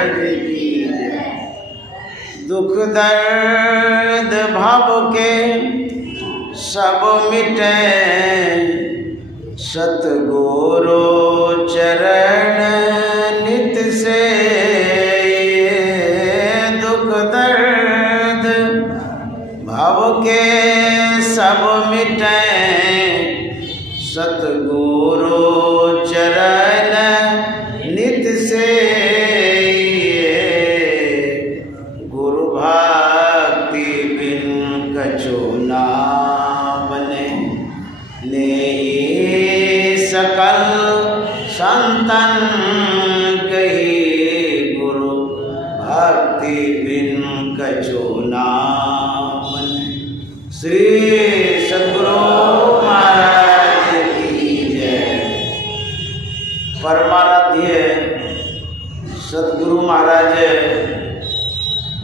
महाराज की जय। दुख दर्द भव के सब मिटे, सतगुरु चरण नित से। दुख दर्द भव के सब मिटे, सतगुरु चरण नित से। गुरु भक्ति बिन कछु ना बने, ने सकल संतन कही। गुरु भक्ति बिन कछु ना बने। श्री सद्गुरु महाराज की जय। परमाराध्य सद्गुरु महाराज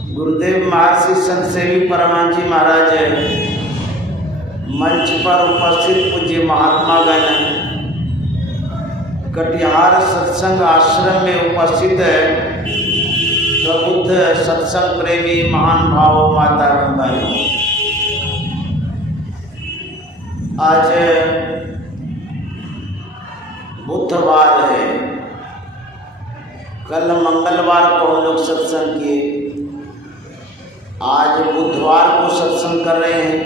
गुरुदेव महर्षि संत सेवी परमानंद जी महाराज, मंच पर उपस्थित पूज्य महात्मागण, कटिहार सत्संग आश्रम में उपस्थित प्रबुद्ध सत्संग प्रेमी महान भाव माता बहनों, आज बुधवार है। कल मंगलवार को हम लोग सत्संग किए, आज बुधवार को सत्संग कर रहे हैं।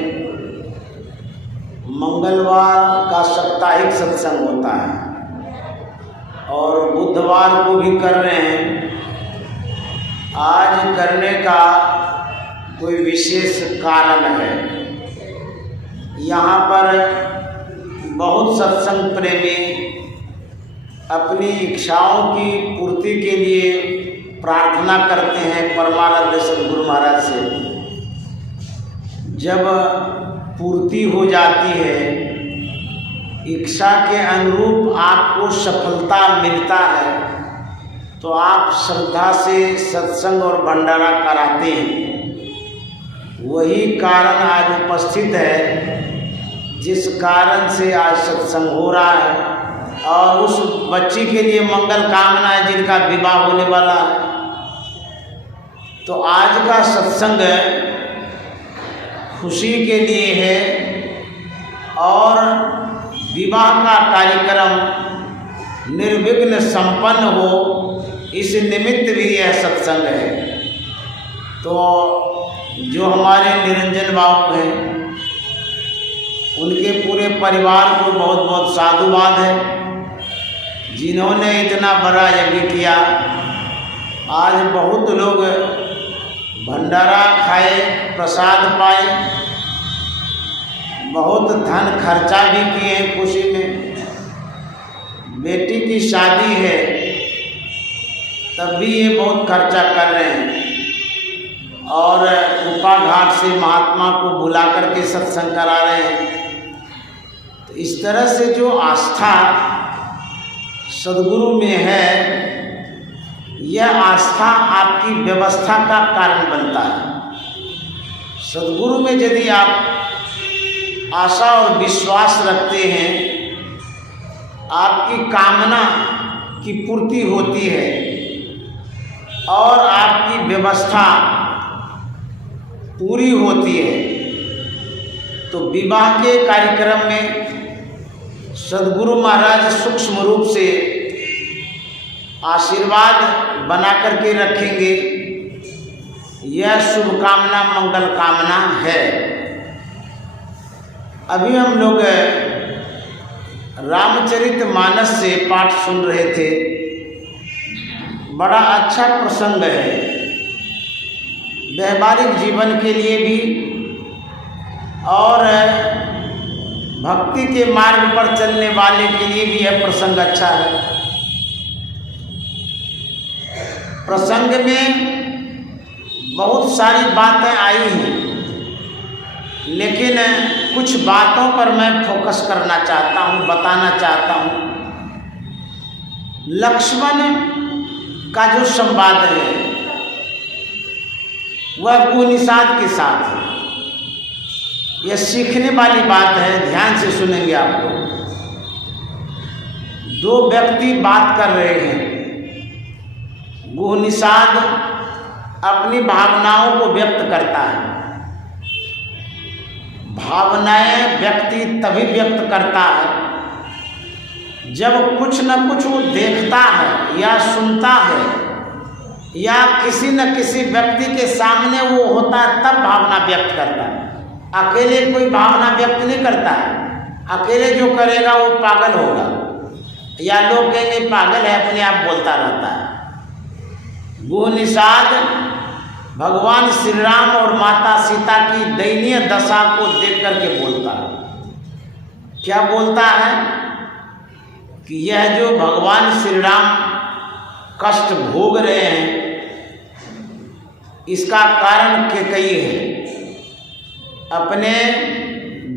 मंगलवार का साप्ताहिक सत्संग होता है और बुधवार को भी कर रहे हैं। आज करने का कोई विशेष कारण है। यहाँ पर बहुत सत्संग प्रेमी अपनी इच्छाओं की पूर्ति के लिए प्रार्थना करते हैं परमाराध्य सद्गुरु महाराज से। जब पूर्ति हो जाती है, इच्छा के अनुरूप आपको सफलता मिलता है, तो आप श्रद्धा से सत्संग और भंडारा कराते हैं। वही कारण आज उपस्थित है, जिस कारण से आज सत्संग हो रहा है। और उस बच्ची के लिए मंगल कामना है जिनका विवाह होने वाला है। तो आज का सत्संग खुशी के लिए है और विवाह का कार्यक्रम निर्विघ्न संपन्न हो, इस निमित्त भी यह सत्संग है। तो जो हमारे निरंजन बाबू हैं, उनके पूरे परिवार को बहुत बहुत साधुवाद है, जिन्होंने इतना बड़ा यज्ञ किया। आज बहुत लोग भंडारा खाए, प्रसाद पाए, बहुत धन खर्चा भी किए खुशी में। बेटी की शादी है तब भी ये बहुत खर्चा कर रहे हैं और कृपा घाट से महात्मा को बुला करके सत्संग करा रहे हैं। तो इस तरह से जो आस्था सद्गुरु में है, यह आस्था आपकी व्यवस्था का कारण बनता है। सद्गुरु में यदि आप आशा और विश्वास रखते हैं, आपकी कामना की पूर्ति होती है और आपकी व्यवस्था पूरी होती है। तो विवाह के कार्यक्रम में सद्गुरु महाराज सूक्ष्म रूप से आशीर्वाद बना करके रखेंगे। यह शुभकामना मंगल कामना है। अभी हम लोग रामचरितमानस से पाठ सुन रहे थे। बड़ा अच्छा प्रसंग है, व्यवहारिक जीवन के लिए भी और भक्ति के मार्ग पर चलने वाले के लिए भी यह प्रसंग अच्छा है। प्रसंग में बहुत सारी बातें आई हैं, लेकिन कुछ बातों पर मैं फोकस करना चाहता हूँ, बताना चाहता हूँ। लक्ष्मण का जो संवाद है वह गुनिषाद के साथ है। यह सीखने वाली बात है, ध्यान से सुनेंगे आप लोग। दो व्यक्ति बात कर रहे हैं, गुह निषाद अपनी भावनाओं को व्यक्त करता है। भावनाएं व्यक्ति तभी व्यक्त करता है जब कुछ न कुछ वो देखता है या सुनता है या किसी न किसी व्यक्ति के सामने वो होता है, तब भावना व्यक्त करता है। अकेले कोई भावना व्यक्त नहीं करता है। अकेले जो करेगा वो पागल होगा, या लोग कहेंगे पागल है, अपने आप बोलता रहता है। गुह निषाद भगवान श्री राम और माता सीता की दयनीय दशा को देख करके बोलता है। क्या बोलता है कि यह जो भगवान श्री राम कष्ट भोग रहे हैं, इसका कारण कैकेयी है। अपने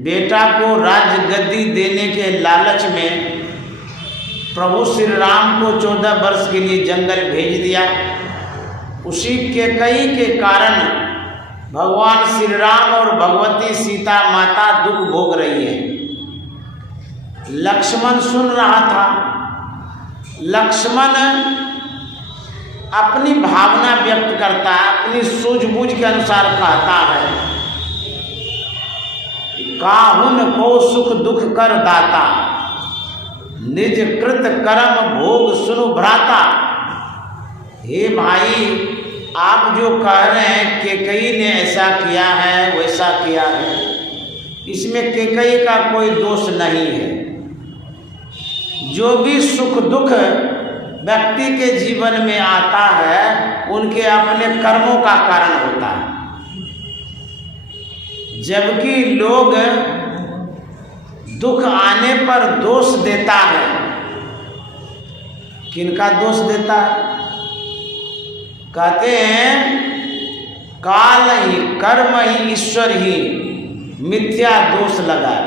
बेटा को राज्य गद्दी देने के लालच में प्रभु श्री राम को 14 वर्ष के लिए जंगल भेज दिया। उसी कैकेयी के कारण भगवान श्री राम और भगवती सीता माता दुख भोग रही है। लक्ष्मण सुन रहा था। लक्ष्मण अपनी भावना व्यक्त करता है, अपनी सूझबूझ के अनुसार कहता है, काहुन को सुख दुख कर दाता, निज कृत कर्म भोग सुनु भ्राता। हे भाई, आप जो कह रहे हैं कैकेयी ने ऐसा किया है वैसा किया है, इसमें कैकेयी का कोई दोष नहीं है। जो भी सुख दुख व्यक्ति के जीवन में आता है उनके अपने कर्मों का कारण होता है। जबकि लोग दुख आने पर दोष देता है। किनका दोष देता है? कहते हैं काल ही कर्म ही ईश्वर ही मिथ्या दोष लगाए।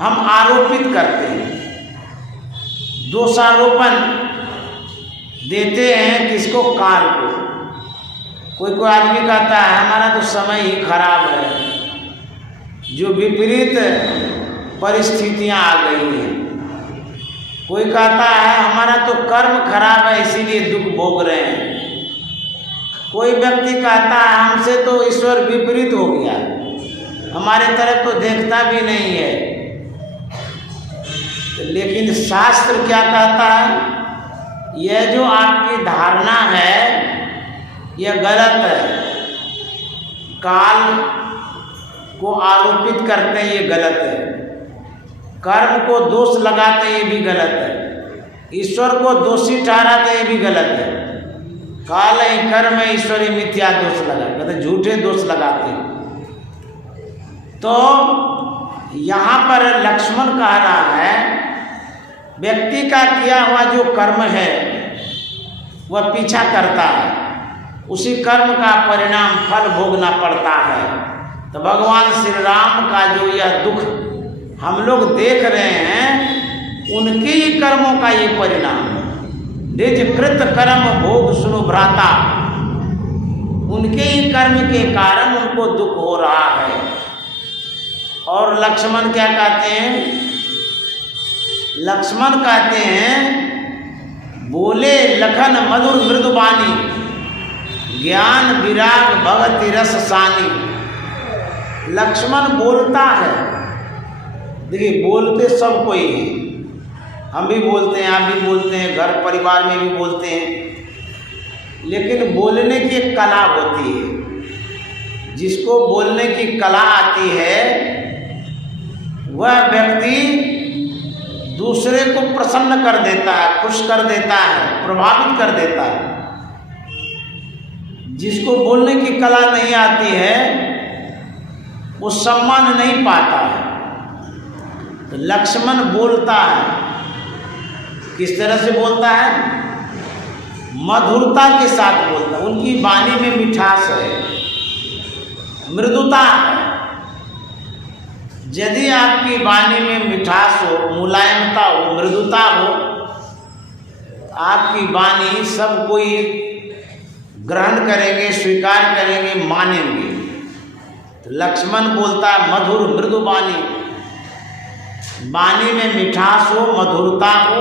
हम आरोपित करते हैं, दोषारोपण देते हैं किसको? काल को। कोई आदमी कहता है हमारा तो समय ही खराब है, जो विपरीत परिस्थितियां आ गई हैं। कोई कहता है हमारा तो कर्म खराब है इसीलिए दुख भोग रहे हैं। कोई व्यक्ति कहता है हमसे तो ईश्वर विपरीत हो गया, हमारे तरफ तो देखता भी नहीं है। लेकिन शास्त्र क्या कहता है? यह जो आपकी धारणा है यह गलत है। काल को आरोपित करते हैं, ये गलत है। कर्म को दोष लगाते हैं, ये भी गलत है। ईश्वर को दोषी ठहराते हैं, ये भी गलत है। काल ही कर्म है, ईश्वर ही मिथ्या दोष लगाते, कहते झूठे दोष लगाते हैं। तो यहाँ पर लक्ष्मण कह रहा है व्यक्ति का किया हुआ जो कर्म है वह पीछा करता है, उसी कर्म का परिणाम फल भोगना पड़ता है। तो भगवान श्री राम का जो यह दुख हम लोग देख रहे हैं उनके ही कर्मों का ये परिणाम है। निज कृत कर्म भोग सुनु भ्राता, उनके ही कर्म के कारण उनको दुख हो रहा है। और लक्ष्मण क्या कहते हैं? लक्ष्मण कहते हैं बोले लखन मधुर मृदुबानी, ज्ञान विराग भगति रस सानी। लक्ष्मण बोलता है। देखिए बोलते सब कोई है, हम भी बोलते हैं, आप भी बोलते हैं, घर परिवार में भी बोलते हैं। लेकिन बोलने की एक कला होती है। जिसको बोलने की कला आती है वह व्यक्ति दूसरे को प्रसन्न कर देता है, खुश कर देता है, प्रभावित कर देता है। जिसको बोलने की कला नहीं आती है वो सम्मान नहीं पाता है। तो लक्ष्मण बोलता है, किस तरह से बोलता है? मधुरता के साथ बोलता है। उनकी वाणी में मिठास है, मृदुता है। यदि आपकी वाणी में मिठास हो, मुलायमता हो, मृदुता हो, आपकी वाणी सब कोई ग्रहण करेंगे, स्वीकार करेंगे, मानेंगे। तो लक्ष्मण बोलता है मधुर मृदु वाणी, वाणी में मिठास हो, मधुरता हो,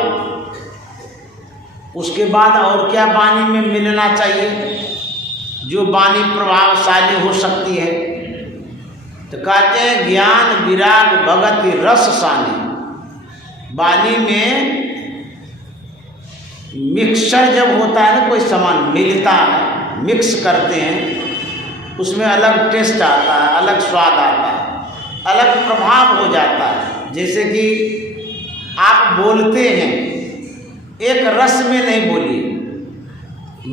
उसके बाद और क्या वाणी में मिलना चाहिए जो वाणी प्रभावशाली हो सकती है? तो कहते हैं ज्ञान विराग भगति रस सानी। वाणी में मिक्सचर जब होता है ना, कोई सामान मिलता है, मिक्स करते हैं, उसमें अलग टेस्ट आता है, अलग स्वाद आता है, अलग प्रभाव हो जाता है। जैसे कि आप बोलते हैं, एक रस में नहीं बोलिए,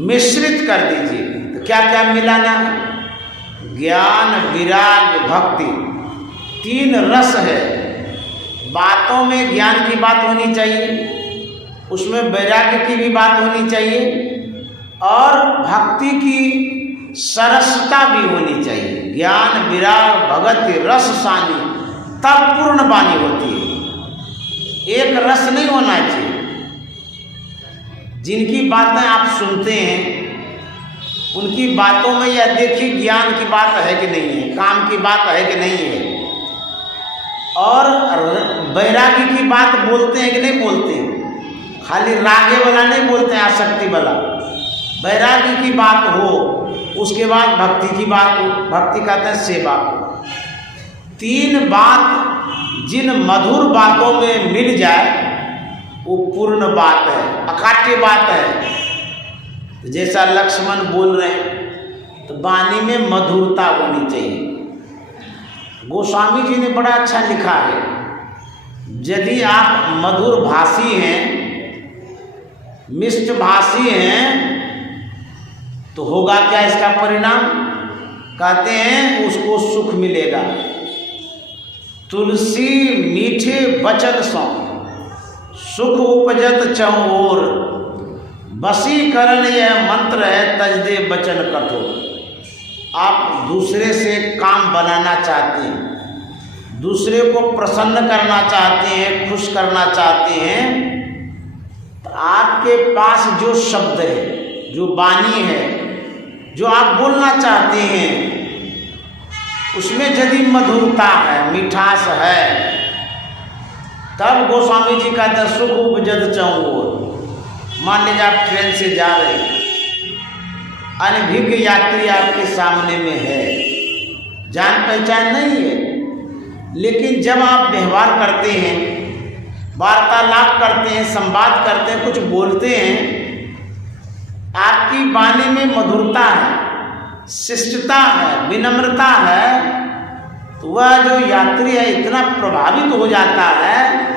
मिश्रित कर दीजिए, तो क्या क्या मिलाना है? ज्ञान विराग भक्ति, 3 रस है। बातों में ज्ञान की बात होनी चाहिए, उसमें वैराग्य की भी बात होनी चाहिए, और भक्ति की सरसता भी होनी चाहिए। ज्ञान विराग भगति रस सानी, तब पूर्ण वाणी होती है। एक रस नहीं होना चाहिए। जिनकी बातें आप सुनते हैं उनकी बातों में यह देखिए ज्ञान की बात है कि नहीं है, काम की बात है कि नहीं है, और वैरागी की बात बोलते हैं कि नहीं बोलते हैं। खाली रागे वाला नहीं बोलते हैं, आसक्ति वाला। वैरागी की बात हो, उसके बाद भक्ति की बात हो, भक्ति कहते हैं सेवा को। 3 बात जिन मधुर बातों में मिल जाए वो पूर्ण बात है, अकाट्य बात है। जैसा लक्ष्मण बोल रहे हैं तो वाणी में मधुरता होनी चाहिए। गोस्वामी जी ने बड़ा अच्छा लिखा है, यदि आप मधुर भाषी हैं, मिष्ट भाषी हैं, तो होगा क्या इसका परिणाम? कहते हैं उसको सुख मिलेगा। तुलसी मीठे वचन सो सुख उपजत चहुओर, वशीकरण यह मंत्र है तज दे वचन कठोर। आप दूसरे से काम बनाना चाहते हैं, दूसरे को प्रसन्न करना चाहते हैं, खुश करना चाहते हैं, तो आपके पास जो शब्द है, जो वाणी है, जो आप बोलना चाहते हैं, उसमें यदि मधुरता है, मिठास है, तब गोस्वामी जी कहते हैं सुख उपजत चहुओर। मान लीजिए आप ट्रेन से जा रहे हैं, अनभिज्ञ यात्री आपके सामने में है, जान पहचान नहीं है, लेकिन जब आप व्यवहार करते हैं, वार्तालाप करते हैं, संवाद करते हैं, कुछ बोलते हैं, आपकी वाणी में मधुरता है, शिष्टता है, विनम्रता है, तो वह जो यात्री है इतना प्रभावित हो जाता है,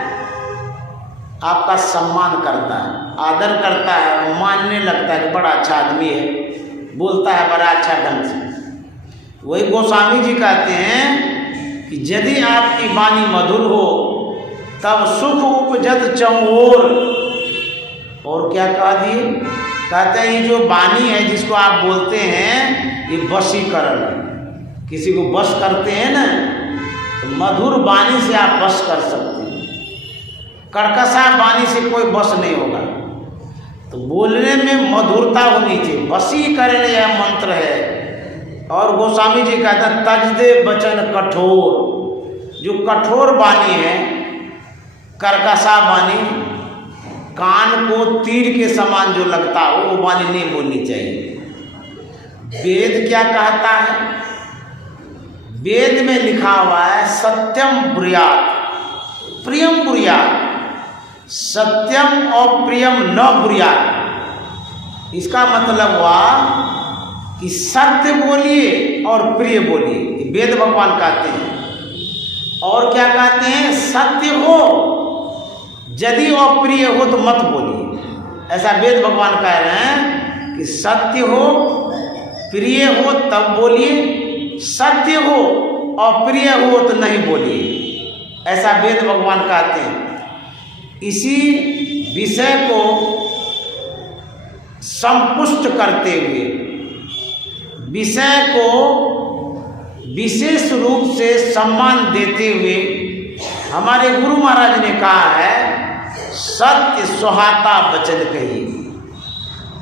आपका सम्मान करता है, आदर करता है, मानने लगता है कि बड़ा अच्छा आदमी है, बोलता है बड़ा अच्छा ढंग से। वही गोस्वामी जी कहते हैं कि यदि आपकी वाणी मधुर हो तब सुख उपजत चहुओर। और क्या कह दिए? कहते हैं ये जो वाणी है जिसको आप बोलते हैं ये वशीकरण है। किसी को वश करते हैं ना, तो मधुर वाणी से आप वश कर सकते हैं, कर्कशा वाणी से कोई वश नहीं होगा। तो बोलने में मधुरता होनी चाहिए, वशीकरण यह मंत्र है। और गोस्वामी जी कहते हैं तज दे वचन कठोर। जो कठोर वाणी है, कर्कशा वाणी, कान को तीर के समान जो लगता हो, वो वाणी नहीं बोलनी चाहिए। वेद क्या कहता है? वेद में लिखा हुआ है सत्यम ब्रूयात् प्रियम ब्रूयात्, सत्यम और प्रियम न ब्रूयात्। इसका मतलब हुआ कि सत्य बोलिए और प्रिय बोलिए, वेद भगवान कहते हैं। और क्या कहते हैं? सत्य हो, यदि अप्रिय हो तो मत बोलिए। ऐसा वेद भगवान कह रहे हैं कि सत्य हो, प्रिय हो तब बोलिए, सत्य हो अप्रिय हो तो नहीं बोलिए, ऐसा वेद भगवान कहते हैं। इसी विषय को संपुष्ट करते हुए, विषय को विशेष रूप से सम्मान देते हुए हमारे गुरु महाराज ने कहा है सत्य सुहाता वचन कहिए।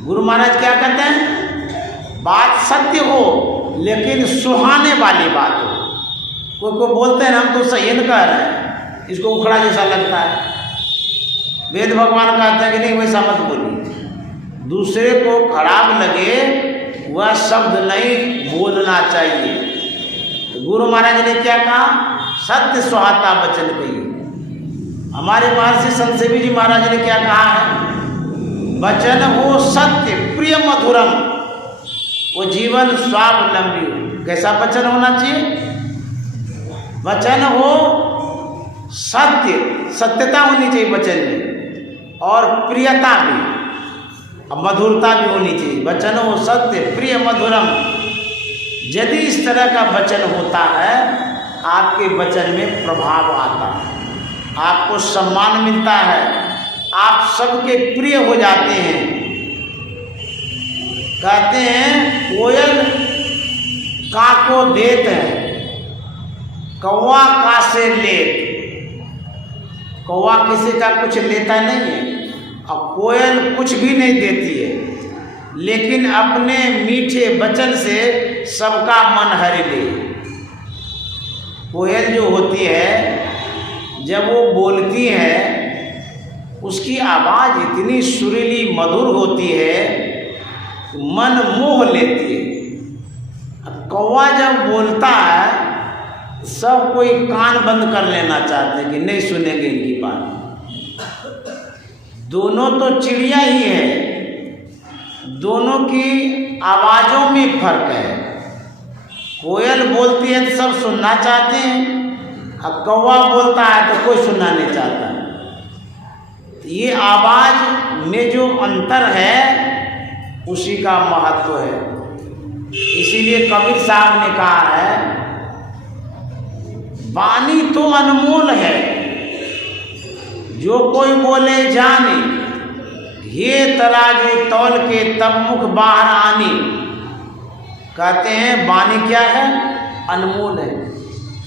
गुरु महाराज क्या कहते हैं? बात सत्य हो लेकिन सुहाने वाली बात हो। कोई को बोलते हैं हम तो सही न कह रहे हैं, इसको उखड़ा जैसा लगता है। वेद भगवान कहते हैं कि नहीं वैसा मत बोलिए, दूसरे को खराब लगे वह शब्द नहीं बोलना चाहिए। तो गुरु महाराज ने क्या कहा? सत्य सुहाता वचन कहिए। हमारे महर्षि संत सेवी जी महाराज ने क्या कहा है? वचन हो सत्य प्रिय मधुरम, वो जीवन स्वावलंबी हो। कैसा वचन होना चाहिए? वचन हो सत्य, सत्यता होनी चाहिए वचन में, और प्रियता भी, अब मधुरता भी होनी चाहिए। वचन हो सत्य प्रिय मधुरम। यदि इस तरह का वचन होता है, आपके वचन में प्रभाव आता है, आपको सम्मान मिलता है, आप सबके प्रिय हो जाते हैं। कहते हैं कोयल काको देत है, कौवा कासे लेत। कौवा किसी का कुछ लेता नहीं है, और कोयल कुछ भी नहीं देती है, लेकिन अपने मीठे वचन से सबका मन हर ले। कोयल जो होती है, जब वो बोलती है, उसकी आवाज़ इतनी सुरीली मधुर होती है, मन मोह लेती है। कौवा जब बोलता है, सब कोई कान बंद कर लेना चाहते हैं कि नहीं सुनेंगे इनकी बात। दोनों तो चिड़िया ही है, दोनों की आवाज़ों में फर्क है। कोयल बोलती है तो सब सुनना चाहते हैं, और कौवा बोलता है तो कोई सुनना नहीं चाहता। ये आवाज़ में जो अंतर है, उसी का महत्व है। इसीलिए कबीर साहब ने कहा है, वाणी तो अनमोल है, जो कोई बोले जाने, ये तराजू तौल के तब मुख बाहर आनी। कहते हैं वाणी क्या है? अनमोल है।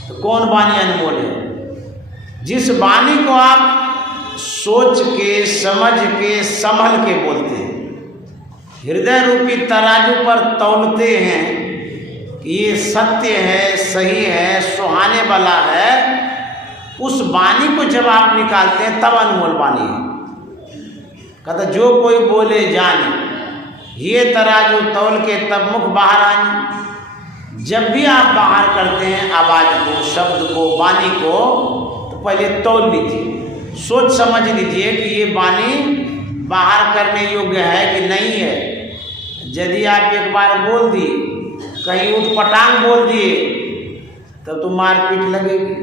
तो कौन वाणी अनमोल है? जिस वाणी को आप सोच के, समझ के, संभल के बोलते हैं, हृदय रूपी तराजू पर तौलते हैं कि ये सत्य है, सही है, सुहाने वाला है, उस वाणी को जब आप निकालते हैं तब अनमोल वाणी है। कहता जो कोई बोले जाने, ये तराजू तौल के तब मुख बाहर आनी। जब भी आप बाहर करते हैं आवाज़ को, शब्द को, वाणी को, तो पहले तौल लीजिए, सोच समझ लीजिए कि ये वाणी बाहर करने योग्य है कि नहीं है। यदि आप एक बार बोल दिए, कहीं उठपटांग बोल दिए, तब तो मारपीट लगेगी,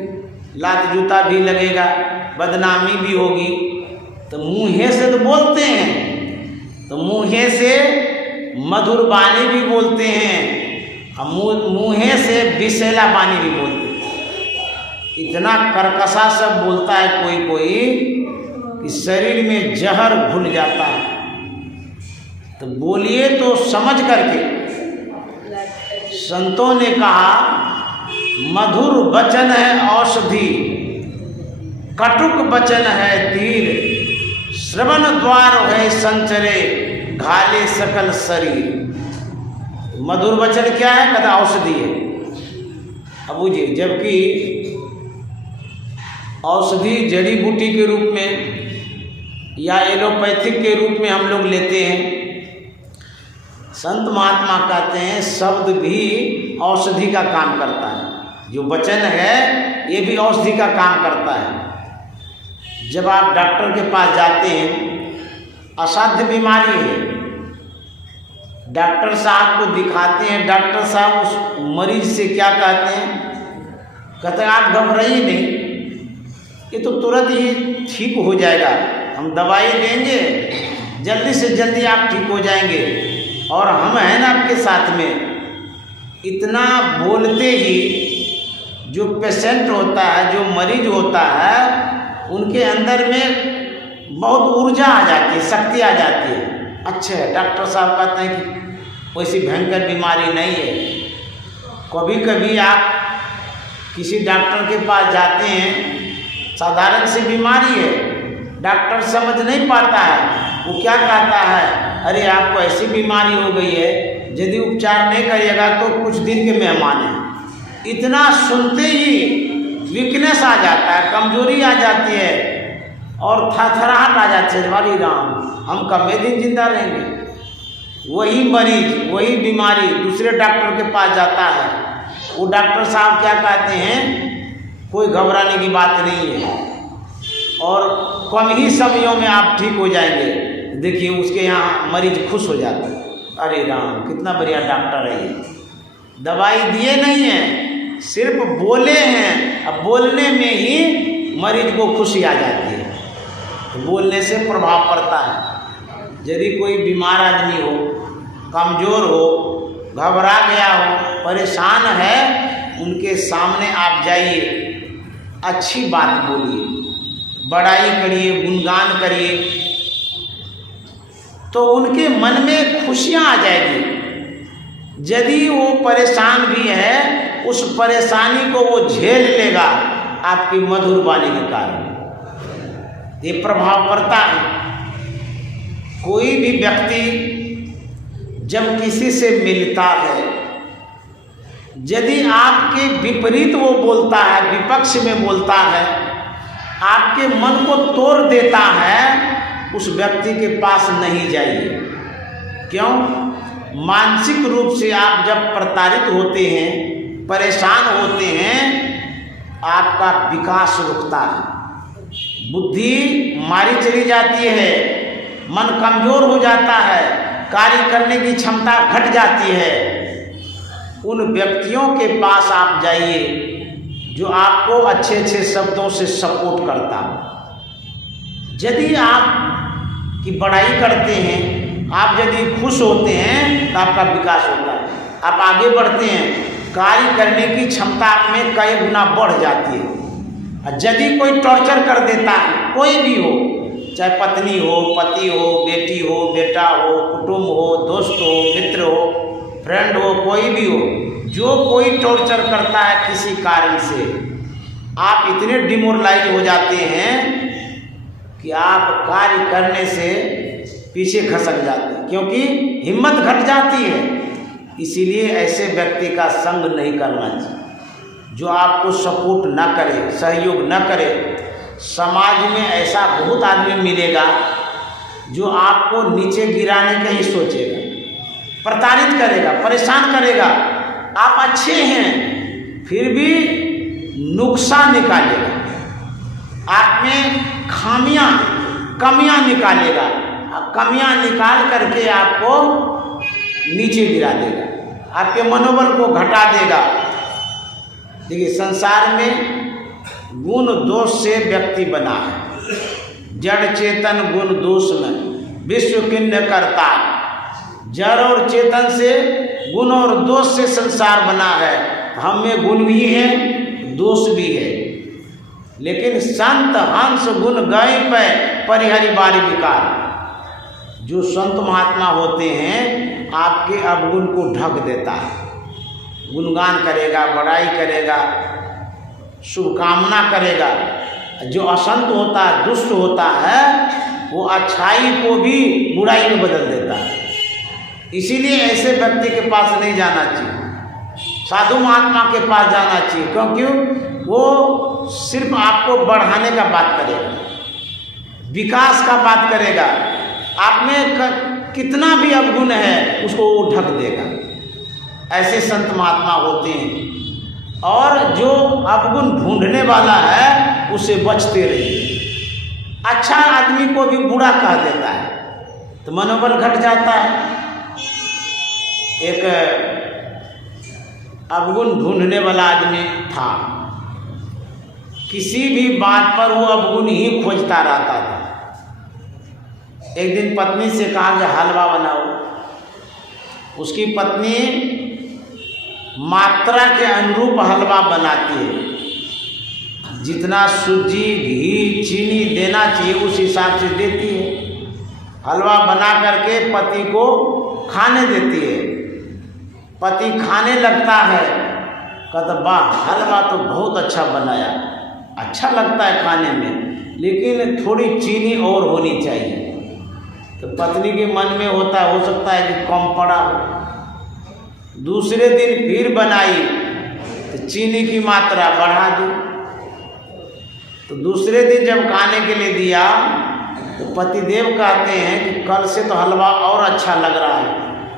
लात जूता भी लगेगा, बदनामी भी होगी। तो मुँहे से तो बोलते हैं, तो मुँहे से मधुर वाणी भी बोलते हैं, और मुँहे से विषैला वाणी भी बोलते हैं। इतना कर्कशा सब बोलता है कोई कोई कि शरीर में जहर घुल जाता है। तो बोलिए तो समझ करके। संतों ने कहा मधुर वचन है औषधि, कटुक वचन है तीर, श्रवण द्वार है संचरे, घाले सकल शरीर। मधुर वचन क्या है? कहता औषधि है। अब बुझिए, जबकि औषधि जड़ी बूटी के रूप में या एलोपैथिक के रूप में हम लोग लेते हैं। संत महात्मा कहते हैं शब्द भी औषधि का काम करता है, जो वचन है ये भी औषधि का काम करता है। जब आप डॉक्टर के पास जाते हैं, असाध्य बीमारी है, डॉक्टर साहब को दिखाते हैं, डॉक्टर साहब उस मरीज से क्या कहते हैं? कहते हैं आप घबराइए नहीं, ये तो तुरंत ही ठीक हो जाएगा, हम दवाई देंगे, जल्दी से जल्दी आप ठीक हो जाएंगे, और हम हैं ना आपके साथ में। इतना बोलते ही जो पेशेंट होता है, जो मरीज होता है, उनके अंदर में बहुत ऊर्जा आ जाती है, शक्ति आ जाती है। अच्छा है, डॉक्टर साहब कहते हैं कि वैसी भयंकर बीमारी नहीं है। कभी कभी आप किसी डॉक्टर के पास जाते हैं, साधारण सी बीमारी है, डॉक्टर समझ नहीं पाता है, वो क्या कहता है, अरे आपको ऐसी बीमारी हो गई है, यदि उपचार नहीं करिएगा तो कुछ दिन के मेहमान हैं। इतना सुनते ही वीकनेस आ जाता है, कमजोरी आ जाती है, और थरथराहट आ जाती है, हमारी राम हम कब दिन जिंदा रहेंगे। वही मरीज वही बीमारी दूसरे डॉक्टर के पास जाता है, वो डॉक्टर साहब क्या कहते हैं, कोई घबराने की बात नहीं है और कम ही समयों में आप ठीक हो जाएंगे। देखिए उसके यहाँ मरीज खुश हो जाता है, अरे राम कितना बढ़िया डॉक्टर है ये, दवाई दिए नहीं है सिर्फ बोले हैं, अब बोलने में ही मरीज को खुशी आ जाती है। तो बोलने से प्रभाव पड़ता है। यदि कोई बीमार आदमी हो, कमज़ोर हो, घबरा गया हो, परेशान है, उनके सामने आप जाइए, अच्छी बात बोलिए, बड़ाई करिए, गुणगान करिए, तो उनके मन में खुशियाँ आ जाएगी। यदि वो परेशान भी है, उस परेशानी को वो झेल लेगा आपकी मधुर वाणी के कारण। ये प्रभाव पड़ता है। कोई भी व्यक्ति जब किसी से मिलता है, यदि आपके विपरीत वो बोलता है, विपक्ष में बोलता है, आपके मन को तोड़ देता है, उस व्यक्ति के पास नहीं जाइए। क्यों? मानसिक रूप से आप जब प्रताड़ित होते हैं, परेशान होते हैं, आपका विकास रुकता है, बुद्धि मारी चली जाती है, मन कमजोर हो जाता है, कार्य करने की क्षमता घट जाती है। उन व्यक्तियों के पास आप जाइए जो आपको अच्छे अच्छे शब्दों से सपोर्ट करता हो। यदि आप की बड़ाई करते हैं, आप यदि खुश होते हैं, तो आपका विकास होता है, आप आगे बढ़ते हैं, कार्य करने की क्षमता आप में कई गुना बढ़ जाती है। और यदि कोई टॉर्चर कर देता है, कोई भी हो, चाहे पत्नी हो, पति हो, बेटी हो, बेटा हो, कुटुंब हो, दोस्त हो, मित्र हो, फ्रेंड हो, कोई भी हो, जो कोई टॉर्चर करता है किसी कारण से, आप इतने डिमोरलाइज हो जाते हैं कि आप कार्य करने से पीछे खसक जाते हैं, क्योंकि हिम्मत घट जाती है। इसीलिए ऐसे व्यक्ति का संग नहीं करना चाहिए जो आपको सपोर्ट ना करे, सहयोग ना करे। समाज में ऐसा बहुत आदमी मिलेगा जो आपको नीचे गिराने का ही सोचेगा, प्रताड़ित करेगा, परेशान करेगा। आप अच्छे हैं फिर भी नुकसान निकालेगा, आप में कमियां निकालेगा, कमियां निकाल करके आपको नीचे गिरा देगा, आपके मनोबल को घटा देगा। देखिए संसार में गुण दोष से व्यक्ति बना है, जड़ चेतन गुण दोष में विश्व किन्ह करता। जड़ और चेतन से, गुण और दोष से संसार बना है। हम में गुण भी है, दोष भी है, लेकिन संत हंस गुण गए पे परिहरि बारी विकार। जो संत महात्मा होते हैं आपके अवगुण को ढक देता है, गुणगान करेगा, बड़ाई करेगा, शुभकामना करेगा। जो असंत होता है, दुष्ट होता है, वो अच्छाई को भी बुराई में बदल देता है। इसीलिए ऐसे व्यक्ति के पास नहीं जाना चाहिए, साधु महात्मा के पास जाना चाहिए, क्योंकि वो सिर्फ आपको बढ़ाने का बात करेगा, विकास का बात करेगा। आप में कितना भी अवगुण है उसको वो ढक देगा। ऐसे संत महात्मा होते हैं। और जो अवगुण ढूंढने वाला है उससे बचते रहिए। अच्छा आदमी को भी बुरा कह देता है तो मनोबल घट जाता है। एक अवगुण ढूंढने वाला आदमी था, किसी भी बात पर वो अवगुण ही खोजता रहता था। एक दिन पत्नी से कहा कि हलवा बनाओ। उसकी पत्नी मात्रा के अनुरूप हलवा बनाती है, जितना सूजी, घी, चीनी देना चाहिए उस हिसाब से देती है। हलवा बना करके पति को खाने देती है। पति खाने लगता है, कहता वाह हलवा तो बहुत अच्छा बनाया, अच्छा लगता है खाने में, लेकिन थोड़ी चीनी और होनी चाहिए। तो पत्नी के मन में होता है, हो सकता है कि कम पड़ा हो। दूसरे दिन फिर बनाई तो चीनी की मात्रा बढ़ा दी। तो दूसरे दिन जब खाने के लिए दिया तो पतिदेव कहते हैं कि कल से तो हलवा और अच्छा लग रहा है,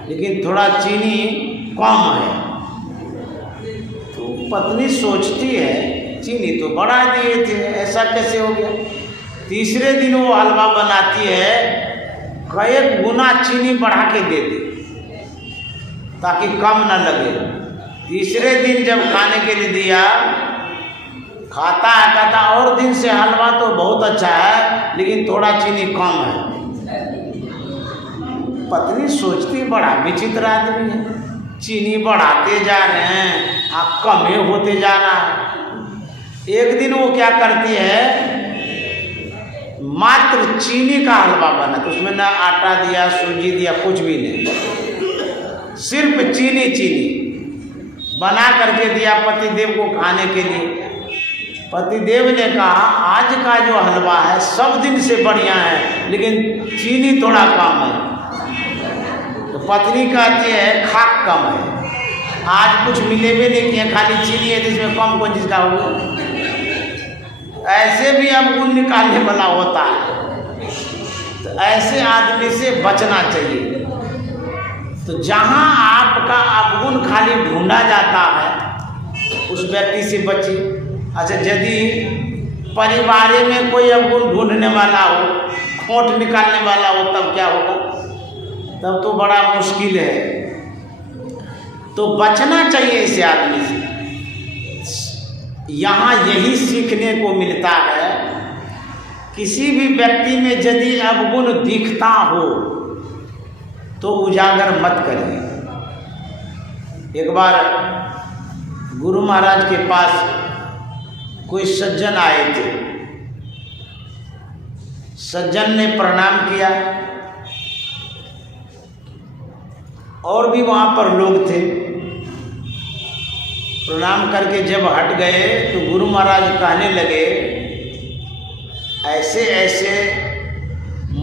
लेकिन थोड़ा चीनी कम है। तो पत्नी सोचती है चीनी तो बढ़ा दिए थे, ऐसा कैसे हो गया। तीसरे दिन वो हलवा बनाती है, कई गुना चीनी बढ़ा के दे दे ताकि कम ना लगे। तीसरे दिन जब खाने के लिए दिया, खाता है, कहता और दिन से हलवा तो बहुत अच्छा है लेकिन थोड़ा चीनी कम है। पत्नी सोचती बड़ा विचित्र आदमी है, चीनी बढ़ाते जा रहे हैं, आप कम ही होते जा रहा है। एक दिन वो क्या करती है, मात्र चीनी का हलवा बना, तो उसमें ना आटा दिया, सूजी दिया, कुछ भी नहीं, सिर्फ चीनी बना करके दिया पतिदेव को खाने के लिए। पतिदेव ने कहा आज का जो हलवा है सब दिन से बढ़िया है लेकिन चीनी थोड़ा कम है। तो पत्नी कहती है खाक कम है, आज कुछ मिले भी नहीं किया, खाली चीनी है जिसमें कम कौन चीज का होगा। ऐसे भी अवगुण निकालने वाला होता है, तो ऐसे आदमी से बचना चाहिए। तो जहाँ आपका अवगुण खाली ढूंढा जाता है उस व्यक्ति से बचिए। अच्छा, यदि परिवार में कोई अवगुण ढूंढने वाला हो, खोट निकालने वाला हो, तब क्या होगा, तब तो बड़ा मुश्किल है। तो बचना चाहिए इस आदमी से। यहाँ यही सीखने को मिलता है, किसी भी व्यक्ति में यदि अवगुण दिखता हो तो उजागर मत करिए। एक बार गुरु महाराज के पास कोई सज्जन आए थे। सज्जन ने प्रणाम किया और भी वहाँ पर लोग थे। प्रणाम करके जब हट गए तो गुरु महाराज कहने लगे, ऐसे ऐसे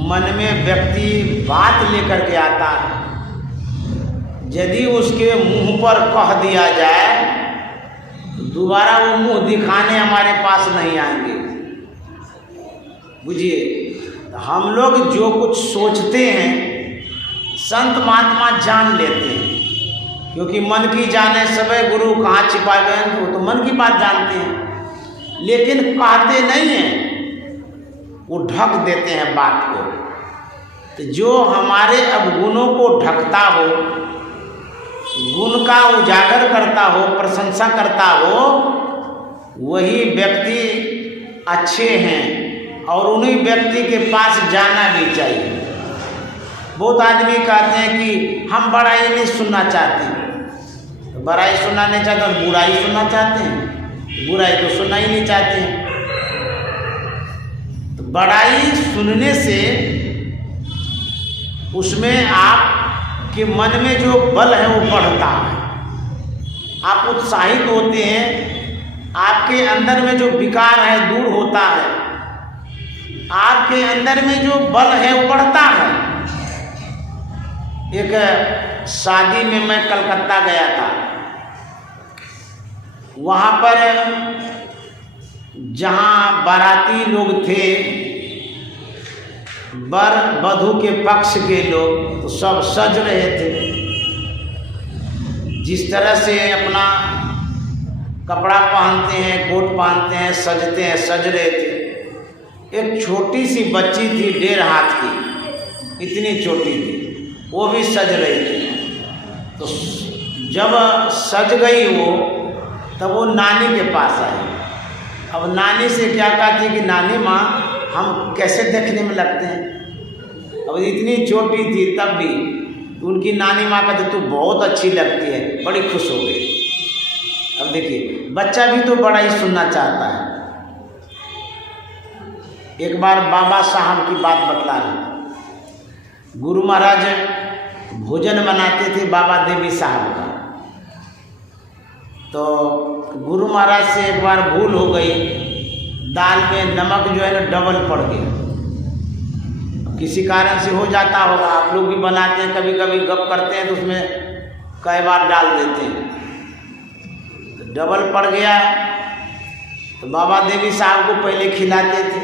मन में व्यक्ति बात लेकर के आता है, यदि उसके मुंह पर कह दिया जाए तो दोबारा वो मुंह दिखाने हमारे पास नहीं आएंगे। बुझिए, हम लोग जो कुछ सोचते हैं संत महात्मा जान लेते हैं, क्योंकि मन की जाने सबे गुरु कहाँ छिपा गए, वो तो मन की बात जानते हैं, लेकिन कहते नहीं हैं, वो ढक देते हैं बात को। तो जो हमारे अवगुणों को ढकता हो, गुण का उजागर करता हो, प्रशंसा करता हो, वही व्यक्ति अच्छे हैं और उन्हीं व्यक्ति के पास जाना भी चाहिए। बहुत आदमी कहते हैं कि हम बड़ाई नहीं सुनना चाहते, तो बड़ाई सुनना नहीं चाहते और बुराई सुनना चाहते हैं, बुराई तो सुनना ही नहीं चाहते हैं। तो बड़ाई सुनने से उसमें आपके मन में जो बल है वो बढ़ता है, आप उत्साहित होते हैं, आपके अंदर में जो विकार है दूर होता है, आपके अंदर में जो बल है वो बढ़ता है। एक शादी में मैं कलकत्ता गया था, वहाँ पर जहाँ बाराती लोग थे, वर वधू के पक्ष के लोग, तो सब सज रहे थे। जिस तरह से अपना कपड़ा पहनते हैं, कोट पहनते हैं, सजते हैं, सज रहे थे। एक छोटी सी बच्ची थी, 1.5 हाथ की, इतनी छोटी थी, वो भी सज रही थी। तो जब सज गई वो, तब वो नानी के पास आई। अब नानी से क्या कहती कि नानी माँ, हम कैसे देखने में लगते हैं। अब इतनी छोटी थी तब भी, तो उनकी नानी माँ कहते तू बहुत अच्छी लगती है, बड़ी खुश हो गई। अब देखिए, बच्चा भी तो बड़ा ही सुनना चाहता है। एक बार बाबा साहब की बात बतला रहे। गुरु महाराज भोजन बनाते थे बाबा देवी साहब का, तो गुरु महाराज से एक बार भूल हो गई, दाल में नमक जो है ना डबल पड़ गया। किसी कारण से हो जाता होगा, आप लोग भी बनाते हैं, कभी कभी गप करते हैं तो उसमें कई बार डाल देते हैं, तो डबल पड़ गया। तो बाबा देवी साहब को पहले खिलाते थे,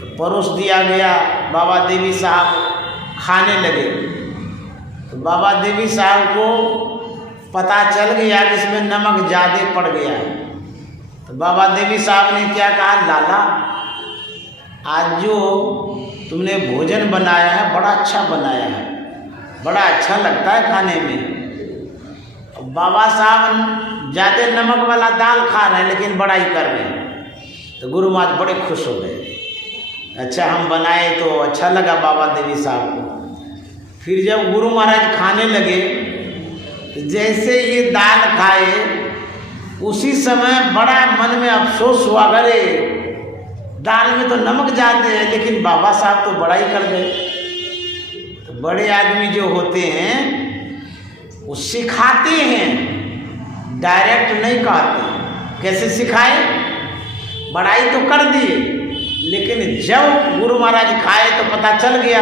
तो परोस दिया गया, बाबा देवी साहब खाने लगे। तो बाबा देवी साहब को पता चल गया कि इसमें नमक ज़्यादा पड़ गया है। तो बाबा देवी साहब ने क्या कहा, लाला आज जो तुमने भोजन बनाया है बड़ा अच्छा बनाया है, बड़ा अच्छा लगता है खाने में। बाबा साहब ज़्यादा नमक वाला दाल खा रहे हैं लेकिन बड़ाई कर रहे हैं। तो गुरु महाराज बड़े खुश हो गए, अच्छा हम बनाए तो अच्छा लगा बाबा देवी साहब को। फिर जब गुरु महाराज खाने लगे तो जैसे ये दाल खाए उसी समय बड़ा मन में अफसोस हुआ, अरे दाल में तो नमक ज़्यादा है, लेकिन बाबा साहब तो बड़ाई कर गए। तो बड़े आदमी जो होते हैं वो सिखाते हैं, डायरेक्ट नहीं कहते। कैसे सिखाए, बड़ाई तो कर दिए, लेकिन जब गुरु महाराज खाए तो पता चल गया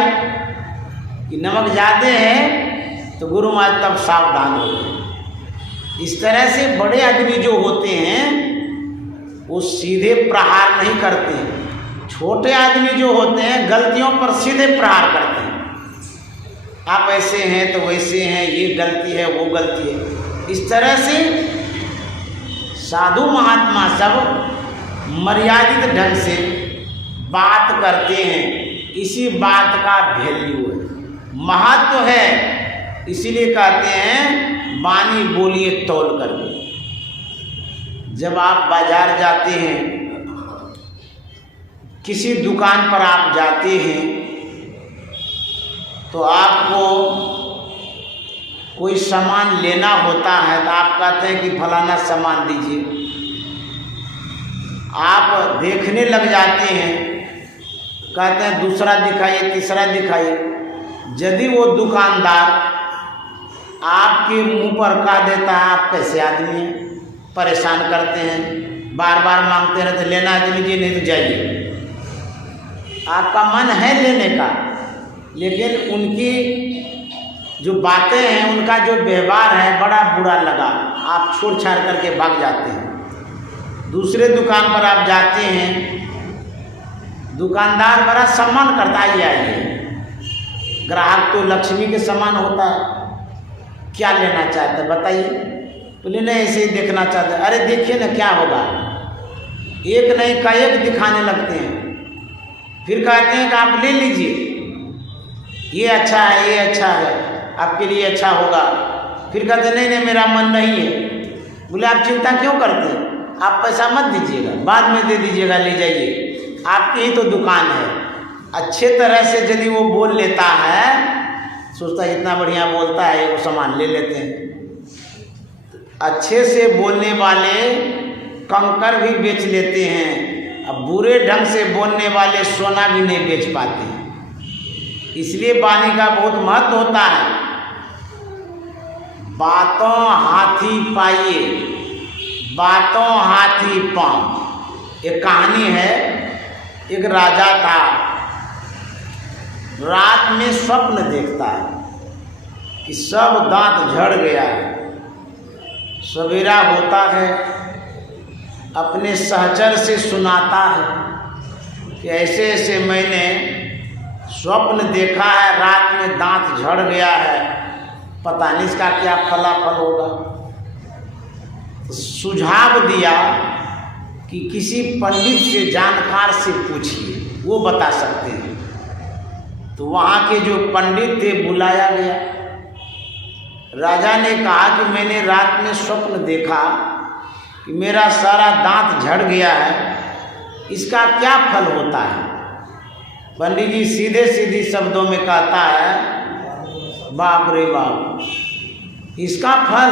कि नमक ज़्यादा है, तो गुरु महाराज तब सावधान हो गए। इस तरह से बड़े आदमी जो होते हैं वो सीधे प्रहार नहीं करते। छोटे आदमी जो होते हैं गलतियों पर सीधे प्रहार करते हैं, आप ऐसे हैं तो वैसे हैं, ये गलती है वो गलती है। इस तरह से साधु महात्मा सब मर्यादित ढंग से बात करते हैं, इसी बात का वैल्यू है, महत्व है। इसीलिए कहते हैं वाणी बोलिए तौल करके। जब आप बाजार जाते हैं, किसी दुकान पर आप जाते हैं, तो आपको कोई सामान लेना होता है तो आप कहते हैं कि फलाना सामान दीजिए। आप देखने लग जाते हैं, कहते हैं दूसरा दिखाइए, तीसरा दिखाइए। यदि वो दुकानदार आपके मुंह पर कह देता है आप कैसे आदमी हैं, परेशान करते हैं, बार बार मांगते रहते, लेना है तो लीजिए नहीं तो जाइए। आपका मन है लेने का, लेकिन उनकी जो बातें हैं, उनका जो व्यवहार है बड़ा बुरा लगा, आप छोड़ छाड़ करके भाग जाते हैं। दूसरे दुकान पर आप जाते हैं, दुकानदार बड़ा सम्मान करता है, आइए। ग्राहक तो लक्ष्मी के समान होता है, क्या लेना चाहते हैं बताइए। बोले नहीं ऐसे ही देखना चाहते हैं। अरे देखिए ना क्या होगा, एक नहीं का एक दिखाने लगते हैं। फिर कहते हैं कि आप ले लीजिए, ये अच्छा है, ये अच्छा है, आपके लिए अच्छा होगा। फिर कहते हैं नहीं नहीं मेरा मन नहीं है। बोले आप चिंता क्यों करते हैं, आप पैसा मत दीजिएगा, बाद में दे दीजिएगा, ले जाइए, आपकी ही तो दुकान है। अच्छे तरह से यदि वो बोल लेता है, सोचता है इतना बढ़िया बोलता है, वो सामान ले लेते हैं। अच्छे से बोलने वाले कंकर भी बेच लेते हैं, अब बुरे ढंग से बोलने वाले सोना भी नहीं बेच पाते हैं। इसलिए वाणी का बहुत महत्व होता है। बातों हाथी पाइए, बातों हाथी पाँव। एक कहानी है, एक राजा था, रात में स्वप्न देखता है कि सब दांत झड़ गया है। सवेरा होता है, अपने सहचर से सुनाता है कि ऐसे ऐसे मैंने स्वप्न देखा है, रात में दांत झड़ गया है, पता नहीं इसका क्या फलाफल होगा। सुझाव दिया कि किसी पंडित से, जानकार से पूछिए, वो बता सकते हैं। तो वहाँ के जो पंडित थे बुलाया गया। राजा ने कहा कि मैंने रात में स्वप्न देखा कि मेरा सारा दांत झड़ गया है, इसका क्या फल होता है। पंडित जी सीधे सीधे शब्दों में कहता है, बाप रे बाप, इसका फल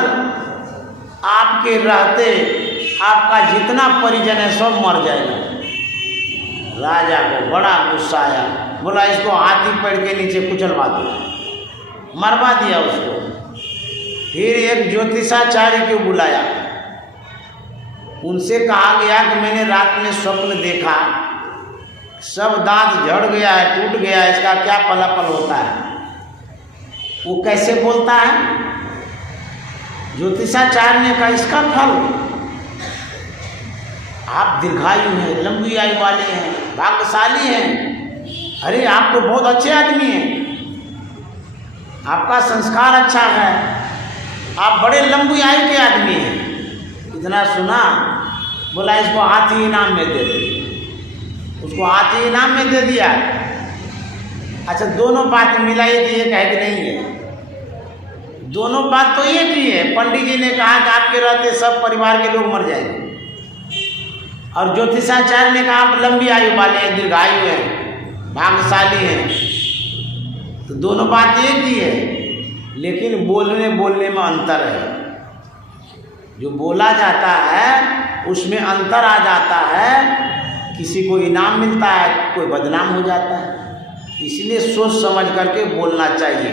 आपके रहते आपका जितना परिजन है सब मर जाएगा। राजा को बड़ा गुस्सा आया, बोला इसको हाथी पेड़ के नीचे कुचलवा दो, मरवा दिया उसको। फिर एक ज्योतिषाचार्य को बुलाया, उनसे कहा गया कि मैंने रात में स्वप्न देखा, सब दांत झड़ गया है, टूट गया है, इसका क्या फलाफल होता है। वो कैसे बोलता है। ज्योतिषाचार्य ने कहा इसका फल, आप दीर्घायु हैं, लंबी आयु वाले हैं, भाग्यशाली हैं, अरे आप तो बहुत अच्छे आदमी हैं। आपका संस्कार अच्छा है, आप बड़े लंबी आयु के आदमी हैं। इतना सुना, बोला इसको हाथी इनाम में दे दे। उसको हाथी इनाम में दे दिया। अच्छा, दोनों बात मिलाई थी, एक है कि नहीं है? दोनों बात तो एक ही है। पंडित जी ने कहा कि आपके रहते सब परिवार के लोग मर जाएंगे, और ज्योतिषाचार्य ने कहा आप लंबी आयु वाले हैं, दीर्घायु हैं, भाग्यशाली हैं। तो दोनों बात एक ही है, लेकिन बोलने में अंतर है। जो बोला जाता है उसमें अंतर आ जाता है। किसी को इनाम मिलता है, कोई बदनाम हो जाता है। इसलिए सोच समझ करके बोलना चाहिए।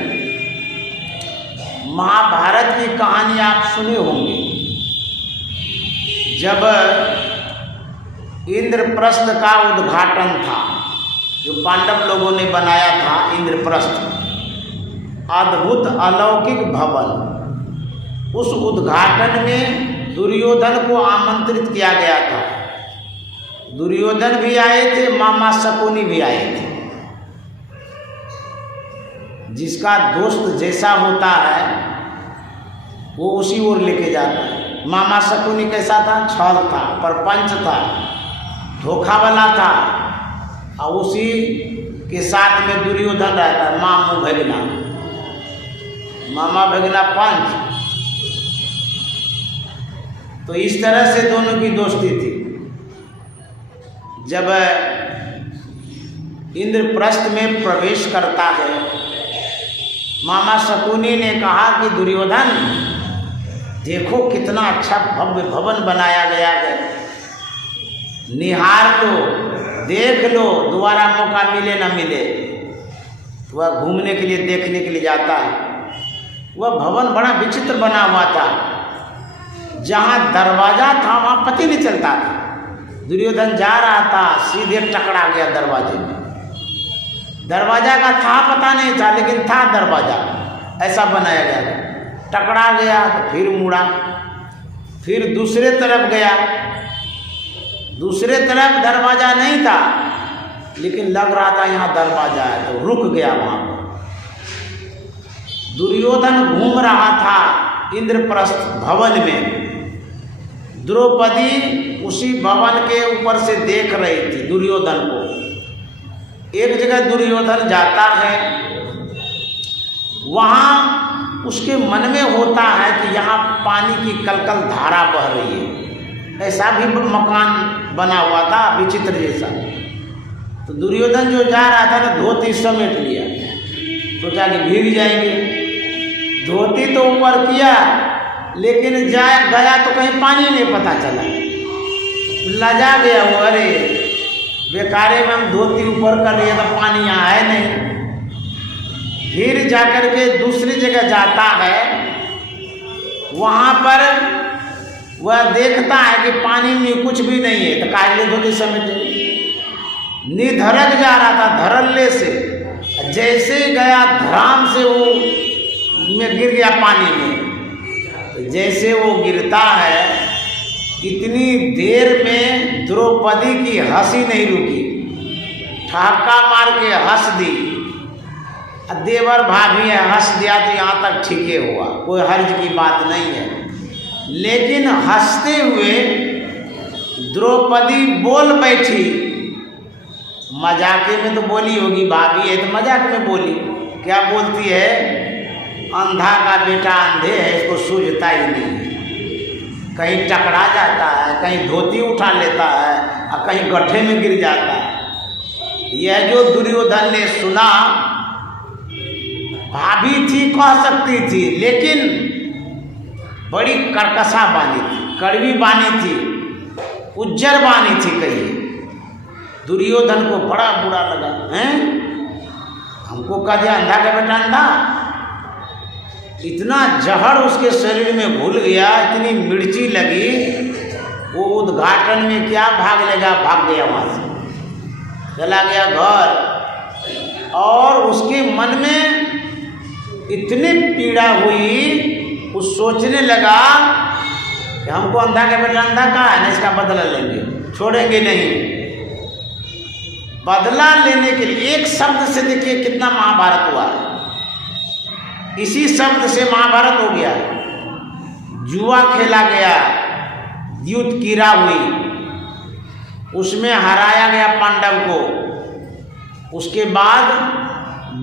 महाभारत की कहानी आप सुने होंगे। जब इंद्रप्रस्थ का उद्घाटन था, जो पांडव लोगों ने बनाया था इंद्रप्रस्थ, अद्भुत अलौकिक भवन, उस उद्घाटन में दुर्योधन को आमंत्रित किया गया था। दुर्योधन भी आए थे, मामा शकुनी भी आए थे। जिसका दोस्त जैसा होता है वो उसी ओर लेके जाता है। मामा शकुनी कैसा था? छल था, प्रपंच था, धोखा वाला था, और उसी के साथ में दुर्योधन रहता है, मामू भगना, मामा भगना पंच। तो इस तरह से दोनों की दोस्ती थी। जब इंद्रप्रस्थ में प्रवेश करता है, मामा शकुनी ने कहा कि दुर्योधन देखो कितना अच्छा भव्य भवन बनाया गया है, निहार लो, देख लो, दोबारा मौका मिले ना मिले। वह घूमने के लिए, देखने के लिए जाता है। वह भवन बड़ा विचित्र बना हुआ था। जहाँ दरवाजा था वहाँ पता नहीं चलता था। दुर्योधन जा रहा था, सीधे टकरा गया दरवाजे में। दरवाजा का था पता नहीं था, लेकिन था दरवाजा, ऐसा बनाया गया था। टकरा गया तो फिर मुड़ा, फिर दूसरे तरफ गया, दूसरे तरफ दरवाजा नहीं था, लेकिन लग रहा था यहाँ दरवाजा है, तो रुक गया वहाँ पर। दुर्योधन घूम रहा था इंद्रप्रस्थ भवन में। द्रौपदी उसी भवन के ऊपर से देख रही थी दुर्योधन को। एक जगह दुर्योधन जाता है, वहाँ उसके मन में होता है कि यहाँ पानी की कलकल धारा बह रही है। ऐसा भी मकान बना हुआ था विचित्र जैसा। तो दुर्योधन जो जा रहा था ना, धोती समेट लिया, सोचा कि भीग जाएंगे। धोती तो ऊपर किया, लेकिन गया तो कहीं पानी नहीं पता चला। लजा गया वो, अरे बेकारे में हम धोती ऊपर कर लिए तो पानी यहाँ है नहीं। फिर जाकर के दूसरी जगह जाता है, वहाँ पर वह देखता है कि पानी में कुछ भी नहीं है। तो काहे धोती समेटे, निधड़क जा रहा था धड़ल्ले से। जैसे गया धड़ाम से वो में गिर गया पानी में। तो जैसे वो गिरता है, इतनी देर में द्रौपदी की हंसी नहीं रुकी, ठहाका मार के हंस दी। देवर भाभी है, हंस दिया तो यहाँ तक ठीक हुआ, कोई हर्ज की बात नहीं है। लेकिन हंसते हुए द्रौपदी बोल बैठी। मजाके में तो बोली होगी, भाभी है तो मजाक में बोली। क्या बोलती है? अंधा का बेटा अंधे है, इसको सूझता ही नहीं। कहीं टकरा जाता है, कहीं धोती उठा लेता है, और कहीं गड्ढे में गिर जाता है। यह जो दुर्योधन ने सुना, भाभी थी कह सकती थी, लेकिन बड़ी कर्कशा बानी थी, कड़वी बानी थी, उज्जर बानी थी कही। दुर्योधन को बड़ा बुरा लगा। हैं, हमको कह दिया अंधा का बेटा अंधा। इतना जहर उसके शरीर में घुल गया, इतनी मिर्ची लगी, वो उद्घाटन में क्या भाग लेगा, भाग गया वहाँ से, चला गया घर। और उसके मन में इतनी पीड़ा हुई, वो सोचने लगा कि हमको अंधा का बेटा अंधा कहा है ना, इसका बदला लेंगे, छोड़ेंगे नहीं। बदला लेने के लिए एक शब्द से देखिए कितना महाभारत हुआ है। इसी शब्द से महाभारत हो गया। जुआ खेला गया, युद्ध कीरा हुई, उसमें हराया गया पांडव को। उसके बाद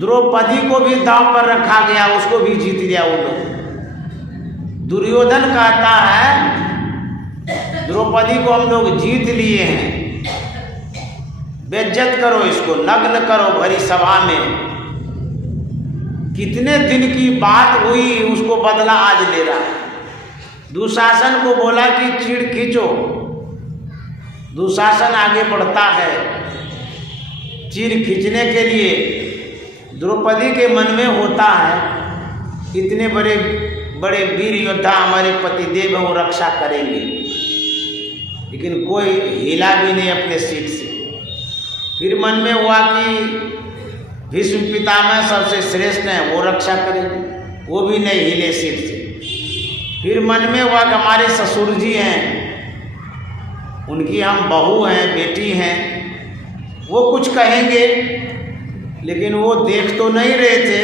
द्रौपदी को भी दांव पर रखा गया, उसको भी जीत लिया वो लोग। दुर्योधन कहता है द्रौपदी को हम लोग जीत लिए हैं, बेइज्जत करो इसको, नग्न करो भरी सभा में। कितने दिन की बात हुई, उसको बदला आज ले रहा है। दुशासन को बोला कि चीड़ खींचो, दुशासन आगे बढ़ता है चीड़ खींचने के लिए। द्रौपदी के मन में होता है इतने बड़े बड़े वीर योद्धा हमारे पतिदेव हैं, वो रक्षा करेंगे, लेकिन कोई हिला भी नहीं अपने सीट से। फिर मन में हुआ कि भीष्म पितामह सबसे श्रेष्ठ हैं, वो रक्षा करेंगे, वो भी नहीं हिले सीट से। फिर मन में हुआ कि हमारे ससुर जी हैं, उनकी हम बहू हैं, बेटी हैं, वो कुछ कहेंगे, लेकिन वो देख तो नहीं रहे थे,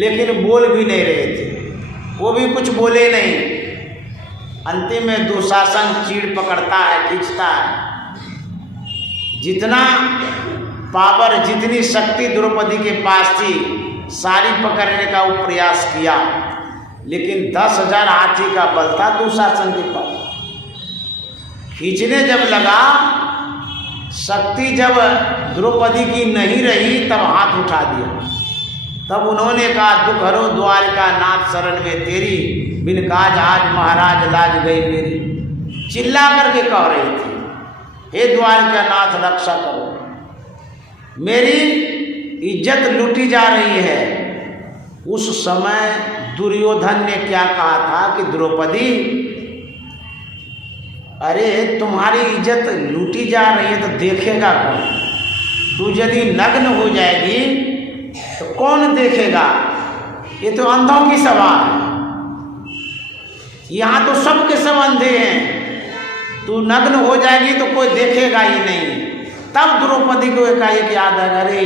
लेकिन बोल भी नहीं रहे थे, वो भी कुछ बोले नहीं। अंतिम में दुशासन चीड़ पकड़ता है, खींचता है। जितना पावर, जितनी शक्ति द्रौपदी के पास थी, सारी पकड़ने का वो प्रयास किया, लेकिन 10,000 हाथी का बल था दुशासन के पास। खींचने जब लगा, शक्ति जब द्रौपदी की नहीं रही, तब हाथ उठा दिया। तब उन्होंने कहा दुख हरो द्वारिका नाथ शरण में तेरी, बिन काज आज महाराज लाज गई मेरी। चिल्ला करके कह रही थी, हे द्वारिका नाथ रक्षा करो, मेरी इज्जत लूटी जा रही है। उस समय दुर्योधन ने क्या कहा था कि द्रौपदी, अरे तुम्हारी इज्जत लूटी जा रही है तो देखेगा कौन? तू यदि नग्न हो जाएगी तो कौन देखेगा? ये तो अंधों की सभा है, यहाँ तो सब के सब अंधे हैं। तू नग्न हो जाएगी तो कोई देखेगा ही नहीं। तब द्रौपदी को एकाएक याद है, अरे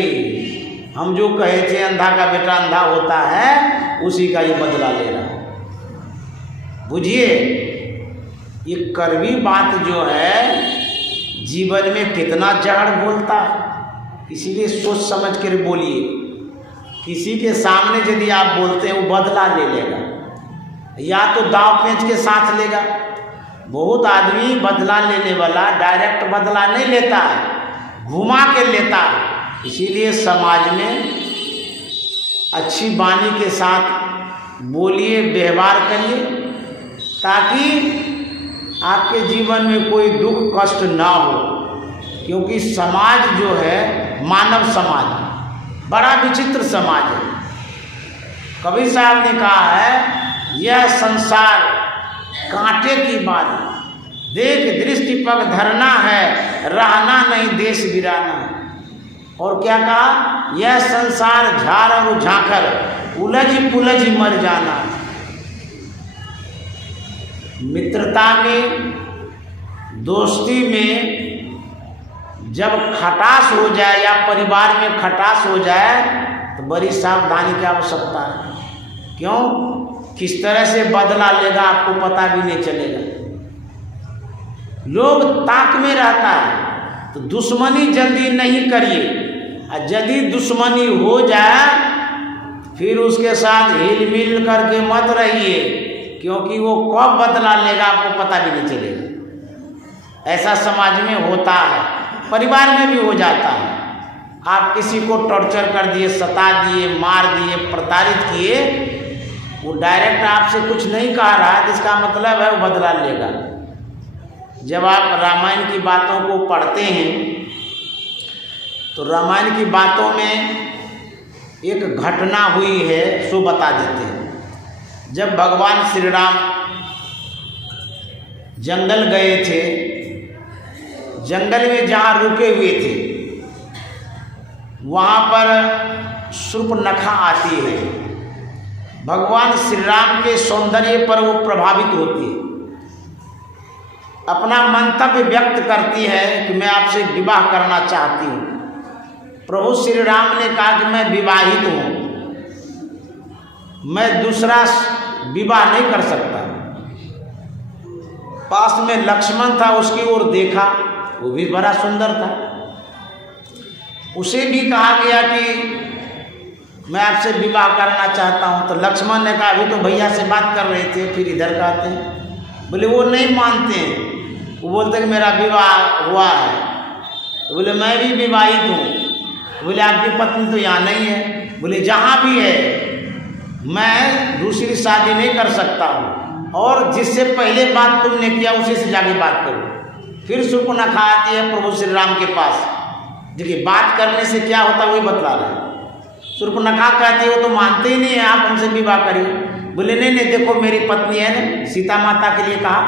हम जो कहे थे अंधा का बेटा अंधा होता है, उसी का ये बदला ले रहा है। बुझिए, ये कड़वी बात जो है जीवन में कितना जहर बोलता है। इसीलिए सोच समझ कर बोलिए। किसी के सामने यदि आप बोलते हैं, वो बदला ले लेगा, या तो दांव पेंच के साथ लेगा। बहुत आदमी बदला लेने वाला डायरेक्ट बदला नहीं लेता है, घुमा के लेता है। इसीलिए समाज में अच्छी वाणी के साथ बोलिए, व्यवहार करिए, ताकि आपके जीवन में कोई दुख कष्ट ना हो। क्योंकि समाज जो है, मानव समाज बड़ा विचित्र समाज है। कबीर साहब ने कहा है, यह संसार कांटे की बात, देख दृष्टि पग धरना है, रहना नहीं देश बिराना। और क्या कहा, यह संसार झाड़ और झांकर, उलझ पुलझ मर जाना। मित्रता में, दोस्ती में जब खटास हो जाए या परिवार में खटास हो जाए, तो बड़ी सावधानी की आवश्यकता है। क्यों? किस तरह से बदला लेगा आपको पता भी नहीं चलेगा। लोग ताक में रहता है, तो दुश्मनी जल्दी नहीं करिए। और यदि दुश्मनी हो जाए, फिर उसके साथ हिल मिल करके मत रहिए, क्योंकि वो कब बदला लेगा आपको पता भी नहीं चलेगा। ऐसा समाज में होता है, परिवार में भी हो जाता है। आप किसी को टॉर्चर कर दिए, सता दिए, मार दिए, प्रताड़ित किए, वो डायरेक्ट आपसे कुछ नहीं कह रहा है, जिसका मतलब है वो बदला लेगा। जब आप रामायण की बातों को पढ़ते हैं, तो रामायण की बातों में एक घटना हुई है, सो बता देते हैं। जब भगवान श्री राम जंगल गए थे, जंगल में जहाँ रुके हुए थे, वहाँ पर शूर्पणखा आती है। भगवान श्री राम के सौंदर्य पर वो प्रभावित होती है, अपना मंतव्य व्यक्त करती है कि मैं आपसे विवाह करना चाहती हूँ। प्रभु श्री राम ने कहा कि मैं विवाहित हूँ। मैं दूसरा विवाह नहीं कर सकता। पास में लक्ष्मण था, उसकी ओर देखा, वो भी बड़ा सुंदर था। उसे भी कहा गया कि मैं आपसे विवाह करना चाहता हूँ। तो लक्ष्मण ने कहा अभी तो भैया से बात कर रहे थे, फिर इधर का आते हैं। बोले वो नहीं मानते हैं, वो बोलते हैं कि मेरा विवाह हुआ है। तो बोले मैं भी विवाहित हूँ। बोले आपकी पत्नी तो यहाँ नहीं है। बोले जहाँ भी है मैं दूसरी शादी नहीं कर सकता हूँ, और जिससे पहले बात तुमने किया उसी से जाके बात करो। फिर शूर्पणखा आती है प्रभु श्री राम के पास। देखिए बात करने से क्या होता है वही बतला रहे हैं। शूर्पणखा कहती है वो तो मानते ही नहीं है, आप हमसे विवाह करिए। बोले नहीं नहीं, देखो मेरी पत्नी है ना, सीता माता के लिए कहा,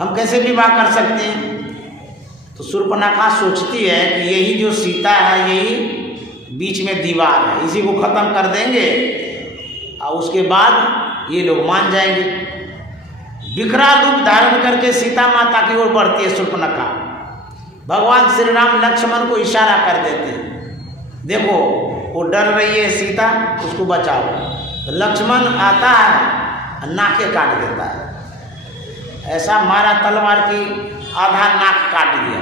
हम कैसे विवाह कर सकते हैं। तो शूर्पणखा सोचती है कि यही जो सीता है यही बीच में दीवार है, इसी को खत्म कर देंगे और उसके बाद ये लोग मान जाएंगे। विकराल रूप धारण करके सीता माता की ओर बढ़ती है शूर्पणखा। भगवान श्री राम लक्ष्मण को इशारा कर देते हैं, देखो वो डर रही है सीता, उसको बचाओ। तो लक्ष्मण आता है, नाके काट देता है, ऐसा मारा तलवार की आधा नाक काट दिया।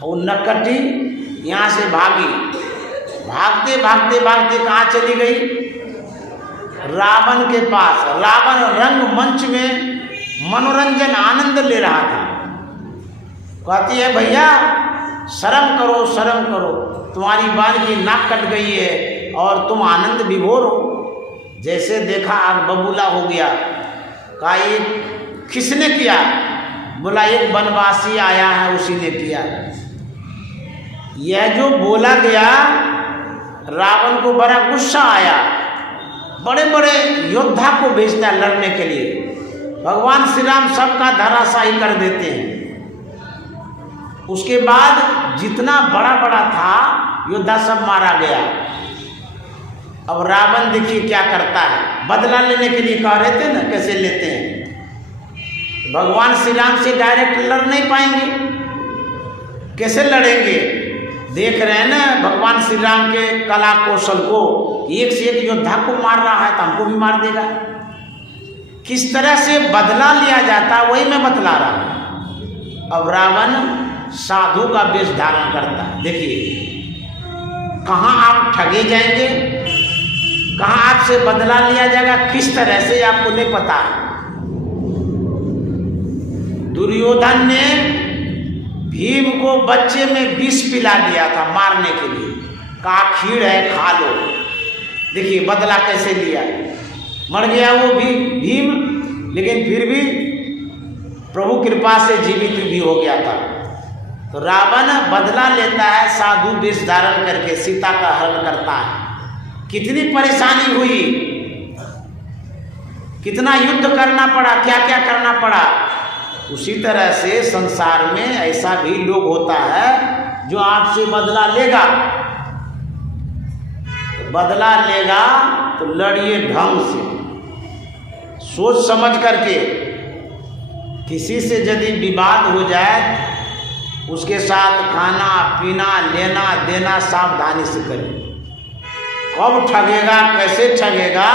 वो नक्कटी यहाँ से भागी, भागते भागते भागते कहाँ चली गई, रावण के पास। रावण रंगमंच में मनोरंजन आनंद ले रहा था। कहती है भैया शर्म करो शर्म करो, तुम्हारी बाल की नाक कट गई है और तुम आनंद विभोर हो। जैसे देखा आग बबूला हो गया। कहा ये किसने किया? बोला एक वनवासी आया है उसी ने किया। यह जो बोला गया रावण को बड़ा गुस्सा आया, बड़े बड़े योद्धा को भेजता है लड़ने के लिए। भगवान श्री राम सबका धराशायी कर देते हैं। उसके बाद जितना बड़ा बड़ा था योद्धा सब मारा गया। अब रावण देखिए क्या करता है, बदला लेने के लिए कह रहे थे ना, कैसे लेते हैं। भगवान श्री राम से डायरेक्ट लड़ नहीं पाएंगे, कैसे लड़ेंगे। देख रहे हैं ना भगवान श्री राम के कला कौशल को, एक से एक योद्धा को मार रहा है तो हमको भी मार देगा। किस तरह से बदला लिया जाता वही मैं बतला रहा हूं। अब रावण साधु का वेश धारण करता है। देखिए कहाँ आप ठगे जाएंगे, कहाँ आपसे बदला लिया जाएगा, किस तरह से आपको नहीं पता है। दुर्योधन ने भीम को बच्चे में विष पिला दिया था मारने के लिए, कहा खीर है खा लो। देखिए बदला कैसे लिया, मर गया वो भी भीम, लेकिन फिर भी प्रभु कृपा से जीवित भी हो गया था। तो रावण बदला लेता है, साधु वेश धारण करके सीता का हरण करता है। कितनी परेशानी हुई, कितना युद्ध करना पड़ा, क्या क्या करना पड़ा। उसी तरह से संसार में ऐसा भी लोग होता है जो आपसे बदला लेगा। तो बदला लेगा तो लड़िए ढंग से, सोच समझ करके। किसी से यदि विवाद हो जाए उसके साथ खाना पीना लेना देना सावधानी से करिए। कब ठगेगा कैसे ठगेगा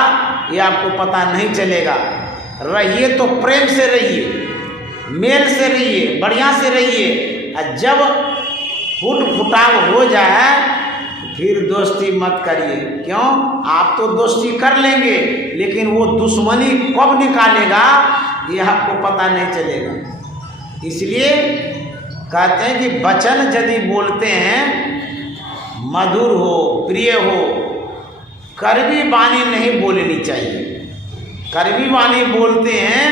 ये आपको पता नहीं चलेगा। रहिए तो प्रेम से रहिए, मेल से रहिए, बढ़िया से रहिए। और जब फूट फुटाव हो जाए फिर दोस्ती मत करिए। क्यों? आप तो दोस्ती कर लेंगे लेकिन वो दुश्मनी कब निकालेगा ये आपको पता नहीं चलेगा। इसलिए कहते हैं कि वचन यदि बोलते हैं मधुर हो प्रिय हो, कड़वी वाणी नहीं बोलनी चाहिए। कड़वी वाणी बोलते हैं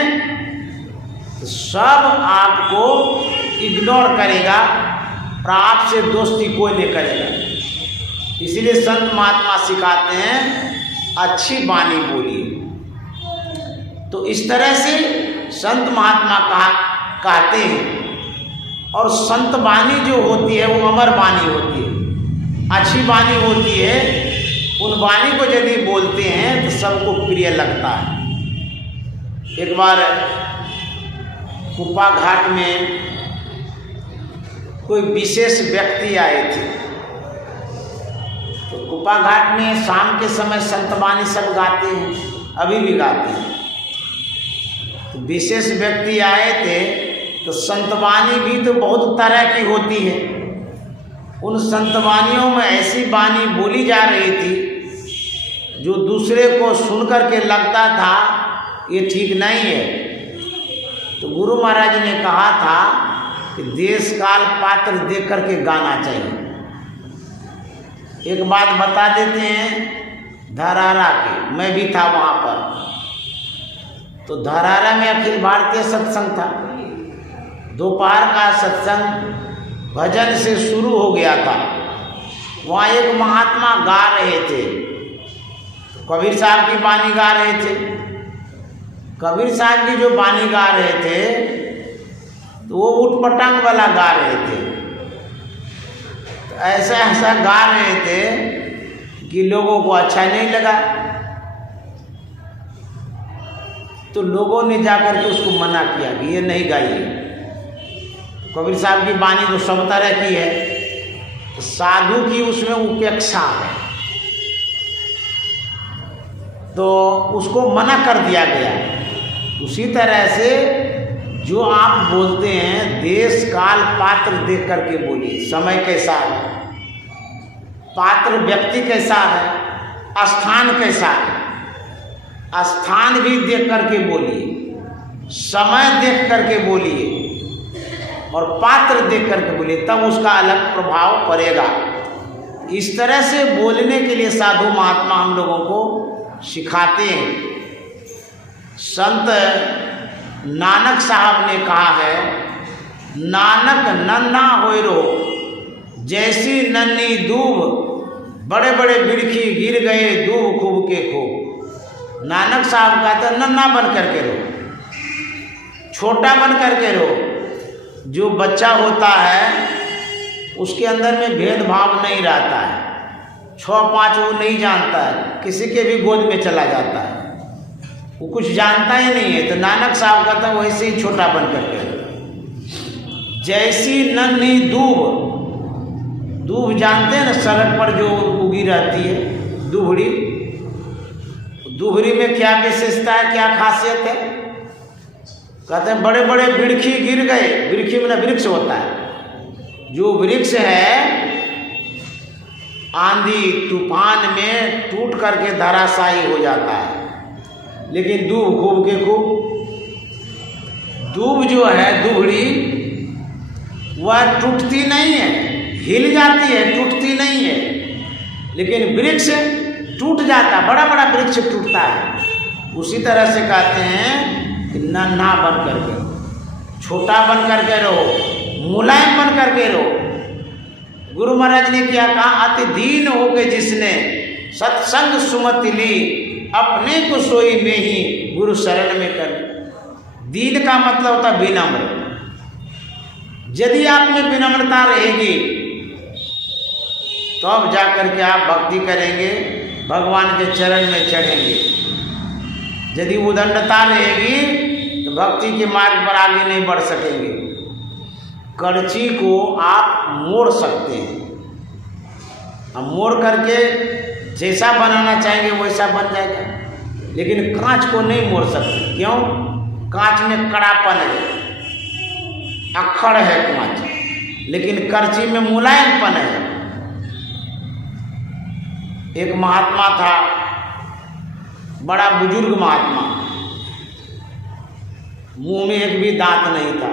तो सब आपको इग्नोर करेगा और आपसे दोस्ती कोई नहीं करेगा। इसलिए संत महात्मा सिखाते हैं अच्छी वाणी बोलिए। तो इस तरह से संत महात्मा कहते हैं। और संत वाणी जो होती है वो अमर वाणी होती है, अच्छी वाणी होती है। उन वाणी को यदि बोलते हैं तो सबको प्रिय लगता है। एक बार कुप्पा घाट में कोई विशेष व्यक्ति आए थे। तो कुपा घाट में शाम के समय संतवाणी सब गाते हैं, अभी भी गाते हैं। तो विशेष व्यक्ति आए थे, तो संतवाणी भी तो बहुत तरह की होती है। उन संतवाणियों में ऐसी वाणी बोली जा रही थी जो दूसरे को सुनकर के लगता था ये ठीक नहीं है। तो गुरु महाराज ने कहा था कि देश काल पात्र देख करके गाना चाहिए। एक बात बता देते हैं धरारा की, मैं भी था वहाँ पर। तो धरारा में अखिल भारतीय सत्संग था। दोपहर का सत्संग भजन से शुरू हो गया था। वहाँ एक महात्मा गा रहे थे, कबीर साहब की वाणी गा रहे थे। कबीर साहब की जो वाणी गा रहे थे तो वो उठपटांग वाला गा रहे थे। तो ऐसा ऐसा गा रहे थे कि लोगों को अच्छा नहीं लगा। तो लोगों ने जाकर के उसको मना किया कि ये नहीं गाइए। कबीर साहब की वाणी तो सब तरह की है, तो साधु की उसमें उपेक्षा है, तो उसको मना कर दिया गया। उसी तरह से जो आप बोलते हैं देश काल पात्र देख करके बोलिए। समय कैसा है, पात्र व्यक्ति कैसा है, स्थान कैसा है, स्थान भी देख करके बोलिए, समय देख करके बोलिए और पात्र देख करके बोलिए, तब उसका अलग प्रभाव पड़ेगा। इस तरह से बोलने के लिए साधु महात्मा हम लोगों को सिखाते हैं। संत नानक साहब ने कहा है, नानक नन्ना होयरो जैसी नन्ही दूब, बड़े बड़े बिरखी गिर गए दूब खूब के खूब। नानक साहब कहते हैं नन्ना बन करके रहो, छोटा बन करके रहो। जो बच्चा होता है उसके अंदर में भेदभाव नहीं रहता है, 6-5 वो नहीं जानता है, किसी के भी गोद में चला जाता है, वो कुछ जानता ही नहीं है। तो नानक साहब कहते हैं वैसे ही छोटा बन करके रहो। जैसी नन्ही दूब, दूब जानते हैं ना, सड़क पर जो उगी रहती है दुबड़ी, दुबड़ी में क्या विशेषता है, क्या खासियत है? कहते हैं बड़े बड़े बिरखी गिर गए। बिरखी में वृक्ष होता है, जो वृक्ष है आंधी तूफान में टूट करके धराशायी हो जाता है, लेकिन दूब खूब के खूब। दूब जो है दुबड़ी, वह टूटती नहीं है, हिल जाती है, टूटती नहीं है। लेकिन वृक्ष टूट जाता, बड़ा बड़ा वृक्ष टूटता है। उसी तरह से कहते हैं कि नन्हा बन करके, छोटा बन करके रहो, मुलायम बन करके रहो। गुरु महाराज ने क्या कहा, अति दीन हो के जिसने सत्संग सुमति ली, अपने को सोई में ही गुरु शरण में कर। दीन का मतलब होता विनम्र। यदि आप में विनम्रता रहेगी तो अब जाकर के आप भक्ति करेंगे, भगवान के चरण में चढ़ेंगे। यदि उदंडता रहेगी तो भक्ति के मार्ग पर आगे नहीं बढ़ सकेंगे। करची को आप मोड़ सकते हैं, अब मोड़ करके जैसा बनाना चाहेंगे वैसा बन जाएगा, लेकिन कांच को नहीं मोड़ सकते। क्यों? कांच में कड़ापन है, अक्खड़ है कांच, लेकिन करची में मुलायमपन है। एक महात्मा था, बड़ा बुजुर्ग महात्मा, मुंह में एक भी दांत नहीं था।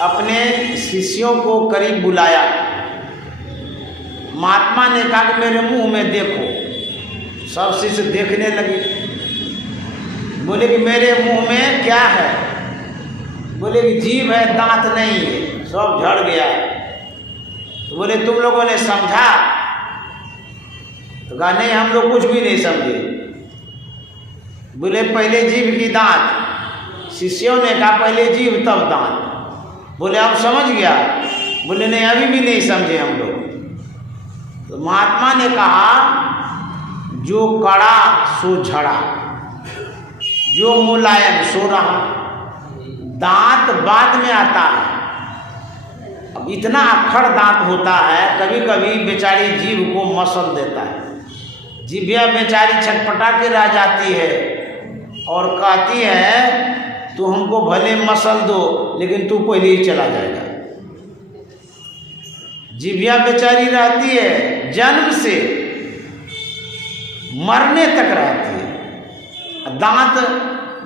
अपने शिष्यों को करीब बुलाया। महात्मा ने कहा कि मेरे मुंह में देखो। सब शिष्य देखने लगे। बोले कि मेरे मुंह में क्या है? बोले कि जीभ है, दांत नहीं है। सब झड़ गया। तो बोले तुम लोगों ने समझा? तो कहा नहीं, हम लोग कुछ भी नहीं समझे। बोले पहले जीभ की दांत। शिष्यों ने कहा पहले जीभ तब दांत। बोले अब समझ गया? बोले नहीं, अभी भी नहीं समझे हम लोग। तो महात्मा ने कहा जो कड़ा सो झड़ा, जो मुलायम सो रहा। दांत बाद में आता है अब इतना अक्खड़ दांत होता है, कभी कभी बेचारी जीभ को मसल देता है। जीभिया बेचारी छटपटा के रह जाती है और कहती है तू हमको भले मसल दो लेकिन तू पहले ही चला जाएगा। जीभिया बेचारी रहती है जन्म से मरने तक रहती है, दांत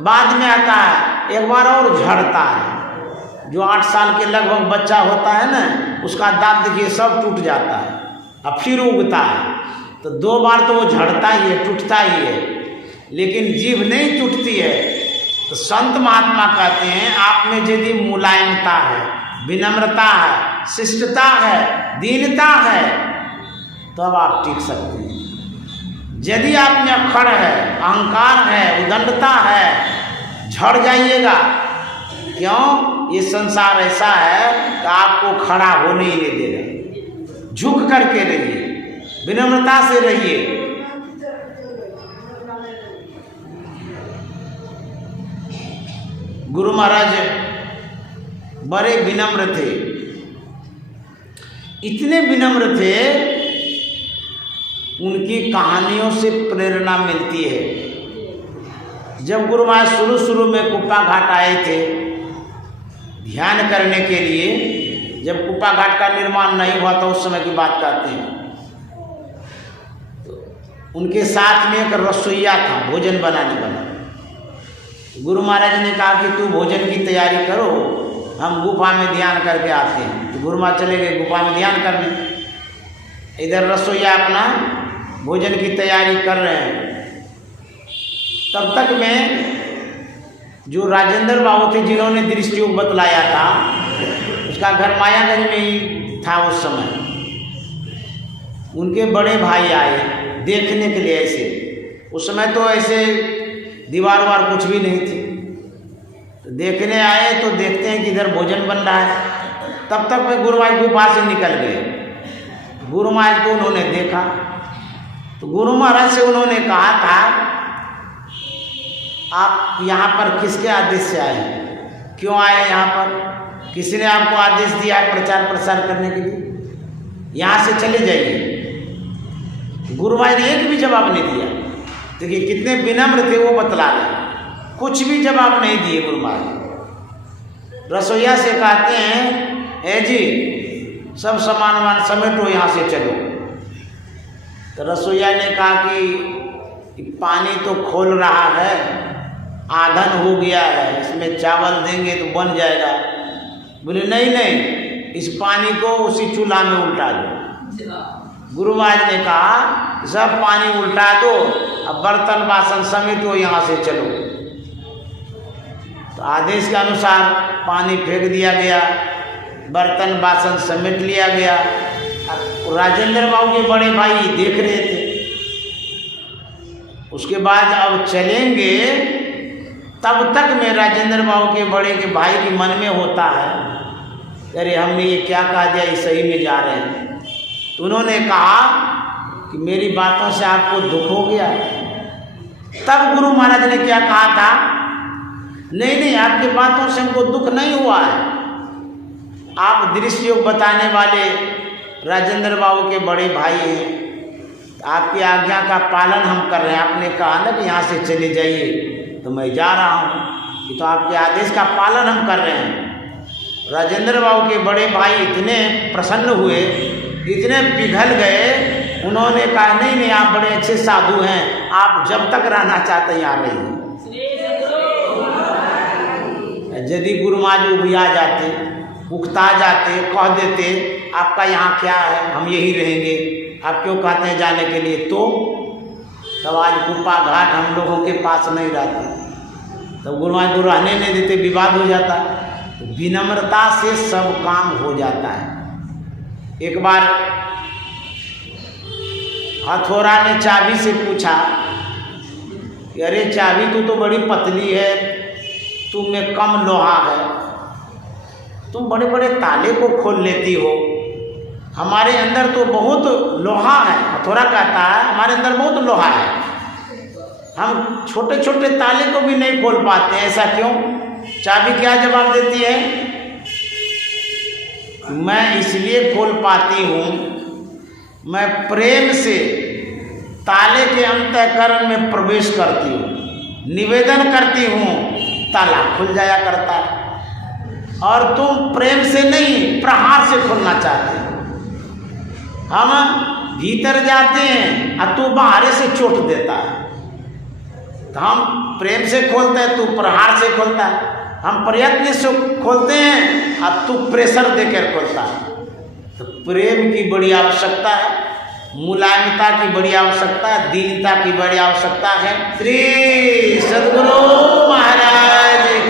बाद में आता है, एक बार और झड़ता है। जो 8 साल के लगभग बच्चा होता है ना, उसका दांत देखिए सब टूट जाता है, अब फिर उगता है। तो 2 बार तो वो झड़ता ही है, टूटता ही है, लेकिन जीभ नहीं टूटती है। तो संत महात्मा कहते हैं आप में यदि मुलायमता है, विनम्रता है, शिष्टता है, दीनता है, तब आप टिक सकते हैं। यदि आप में अक्खड़ है, अहंकार है, उदंडता है, झड़ जाइएगा। क्यों? ये संसार ऐसा है कि आपको खड़ा होने ही नहीं देगा। झुक करके रहिए, विनम्रता से रहिए। गुरु महाराज बड़े विनम्र थे, इतने विनम्र थे, उनकी कहानियों से प्रेरणा मिलती है। जब गुरु महाराज शुरू में कुप्पा घाट आए थे ध्यान करने के लिए, जब कुप्पा घाट का निर्माण नहीं हुआ था, उस समय की बात करते हैं, तो उनके साथ में एक रसोइया था भोजन बनाने वाला। गुरु महाराज ने कहा कि तू भोजन की तैयारी करो, हम गुफा में ध्यान करके आते हैं। तो गुरु महाराज चले गए गुफा में ध्यान करने। इधर रसोइया अपना भोजन की तैयारी कर रहे हैं। तब तक में जो राजेंद्र बाबू थे जिन्होंने दृष्टियोग बतलाया था, उसका घर मायागंज में ही था उस समय, उनके बड़े भाई आए देखने के लिए। ऐसे उस समय तो ऐसे दीवार वार कुछ भी नहीं थी, तो देखने आए तो देखते हैं कि इधर भोजन बन रहा है। तब तक में गुरु महाराज गुफा से निकल गए। गुरु महाराज को उन्होंने देखा तो गुरु महाराज से उन्होंने कहा था आप यहाँ पर किसके आदेश से आए, क्यों आए यहाँ पर, किसी ने आपको आदेश दिया है प्रचार प्रसार करने के लिए, यहाँ से चले जाइए। गुरु महाराज ने एक भी जवाब नहीं दिया। देखिए कितने विनम्र थे, वो बतला रहे, कुछ भी जवाब नहीं दिए गुरु महाराज। रसोइया से कहते हैं ए जी सब सामान वामान समेटो, यहाँ से चलो। तो रसोइया ने कहा कि पानी तो खोल रहा है, आधन हो गया है, इसमें चावल देंगे तो बन जाएगा। बोले नहीं नहीं, इस पानी को उसी चूल्हा में उल्टा दो। गुरु महाराज ने कहा सब पानी उल्टा दो, अब बर्तन बासन समेटो, यहाँ से चलो। तो आदेश के अनुसार पानी फेंक दिया गया, बर्तन बासन समेट लिया गया। राजेंद्र बाबू के बड़े भाई देख रहे थे। उसके बाद अब चलेंगे, तब तक में राजेंद्र बाबू के बड़े के भाई के मन में होता है अरे हमने ये क्या कहा दिया, ये सही में जा रहे हैं। तो उन्होंने कहा कि मेरी बातों से आपको दुख हो गया। तब गुरु महाराज ने क्या कहा था, नहीं नहीं आपकी बातों से हमको दुख नहीं हुआ है, आप दृष्टि योग बताने वाले राजेंद्र बाबू के बड़े भाई हैं, आपकी आज्ञा का पालन हम कर रहे हैं। आपने कहा ना कि यहाँ से चले जाइए, तो मैं जा रहा हूँ, ये तो आपके आदेश का पालन हम कर रहे हैं। राजेंद्र बाबू के बड़े भाई इतने प्रसन्न हुए, इतने पिघल गए, उन्होंने कहा नहीं नहीं आप बड़े अच्छे साधु हैं, आप जब तक रहना चाहते हैं यहाँ रहिए। यदि गुरु महाराज उबिया जाते, उकता जाते, कह देते आपका यहाँ क्या है, हम यही रहेंगे, आप क्यों कहते हैं जाने के लिए, तो तब आज कुप्पा घाट हम लोगों के पास नहीं रहता, तब गुरु महाराज को रहने नहीं देते, विवाद हो जाता। तो विनम्रता से सब काम हो जाता है। एक बार हथौड़ा ने चाबी से पूछा कि अरे चाबी तू तो बड़ी पतली है, तुम में कम लोहा है, तुम बड़े बड़े ताले को खोल लेती हो, हमारे अंदर तो बहुत लोहा है। हथौड़ा कहता है हमारे अंदर बहुत लोहा है, हम छोटे छोटे ताले को भी नहीं खोल पाते, ऐसा क्यों? चाबी क्या जवाब देती है, मैं इसलिए खोल पाती हूँ, मैं प्रेम से ताले के अंतःकरण में प्रवेश करती हूँ, निवेदन करती हूँ, ताला खुल जाया करता है। और तुम प्रेम से नहीं, प्रहार से खोलना चाहते हो। हम भीतर जाते हैं और तू बाहर से चोट देता है। तो हम प्रेम से खोलते हैं, तू प्रहार से खोलता है। हम प्रयत्न से खोलते हैं और तू प्रेशर देकर खोलता है। तो प्रेम की बड़ी आवश्यकता है, मुलायमता की बड़ी आवश्यकता है, दीनता की बड़ी आवश्यकता है। श्री सद्गुरु महाराज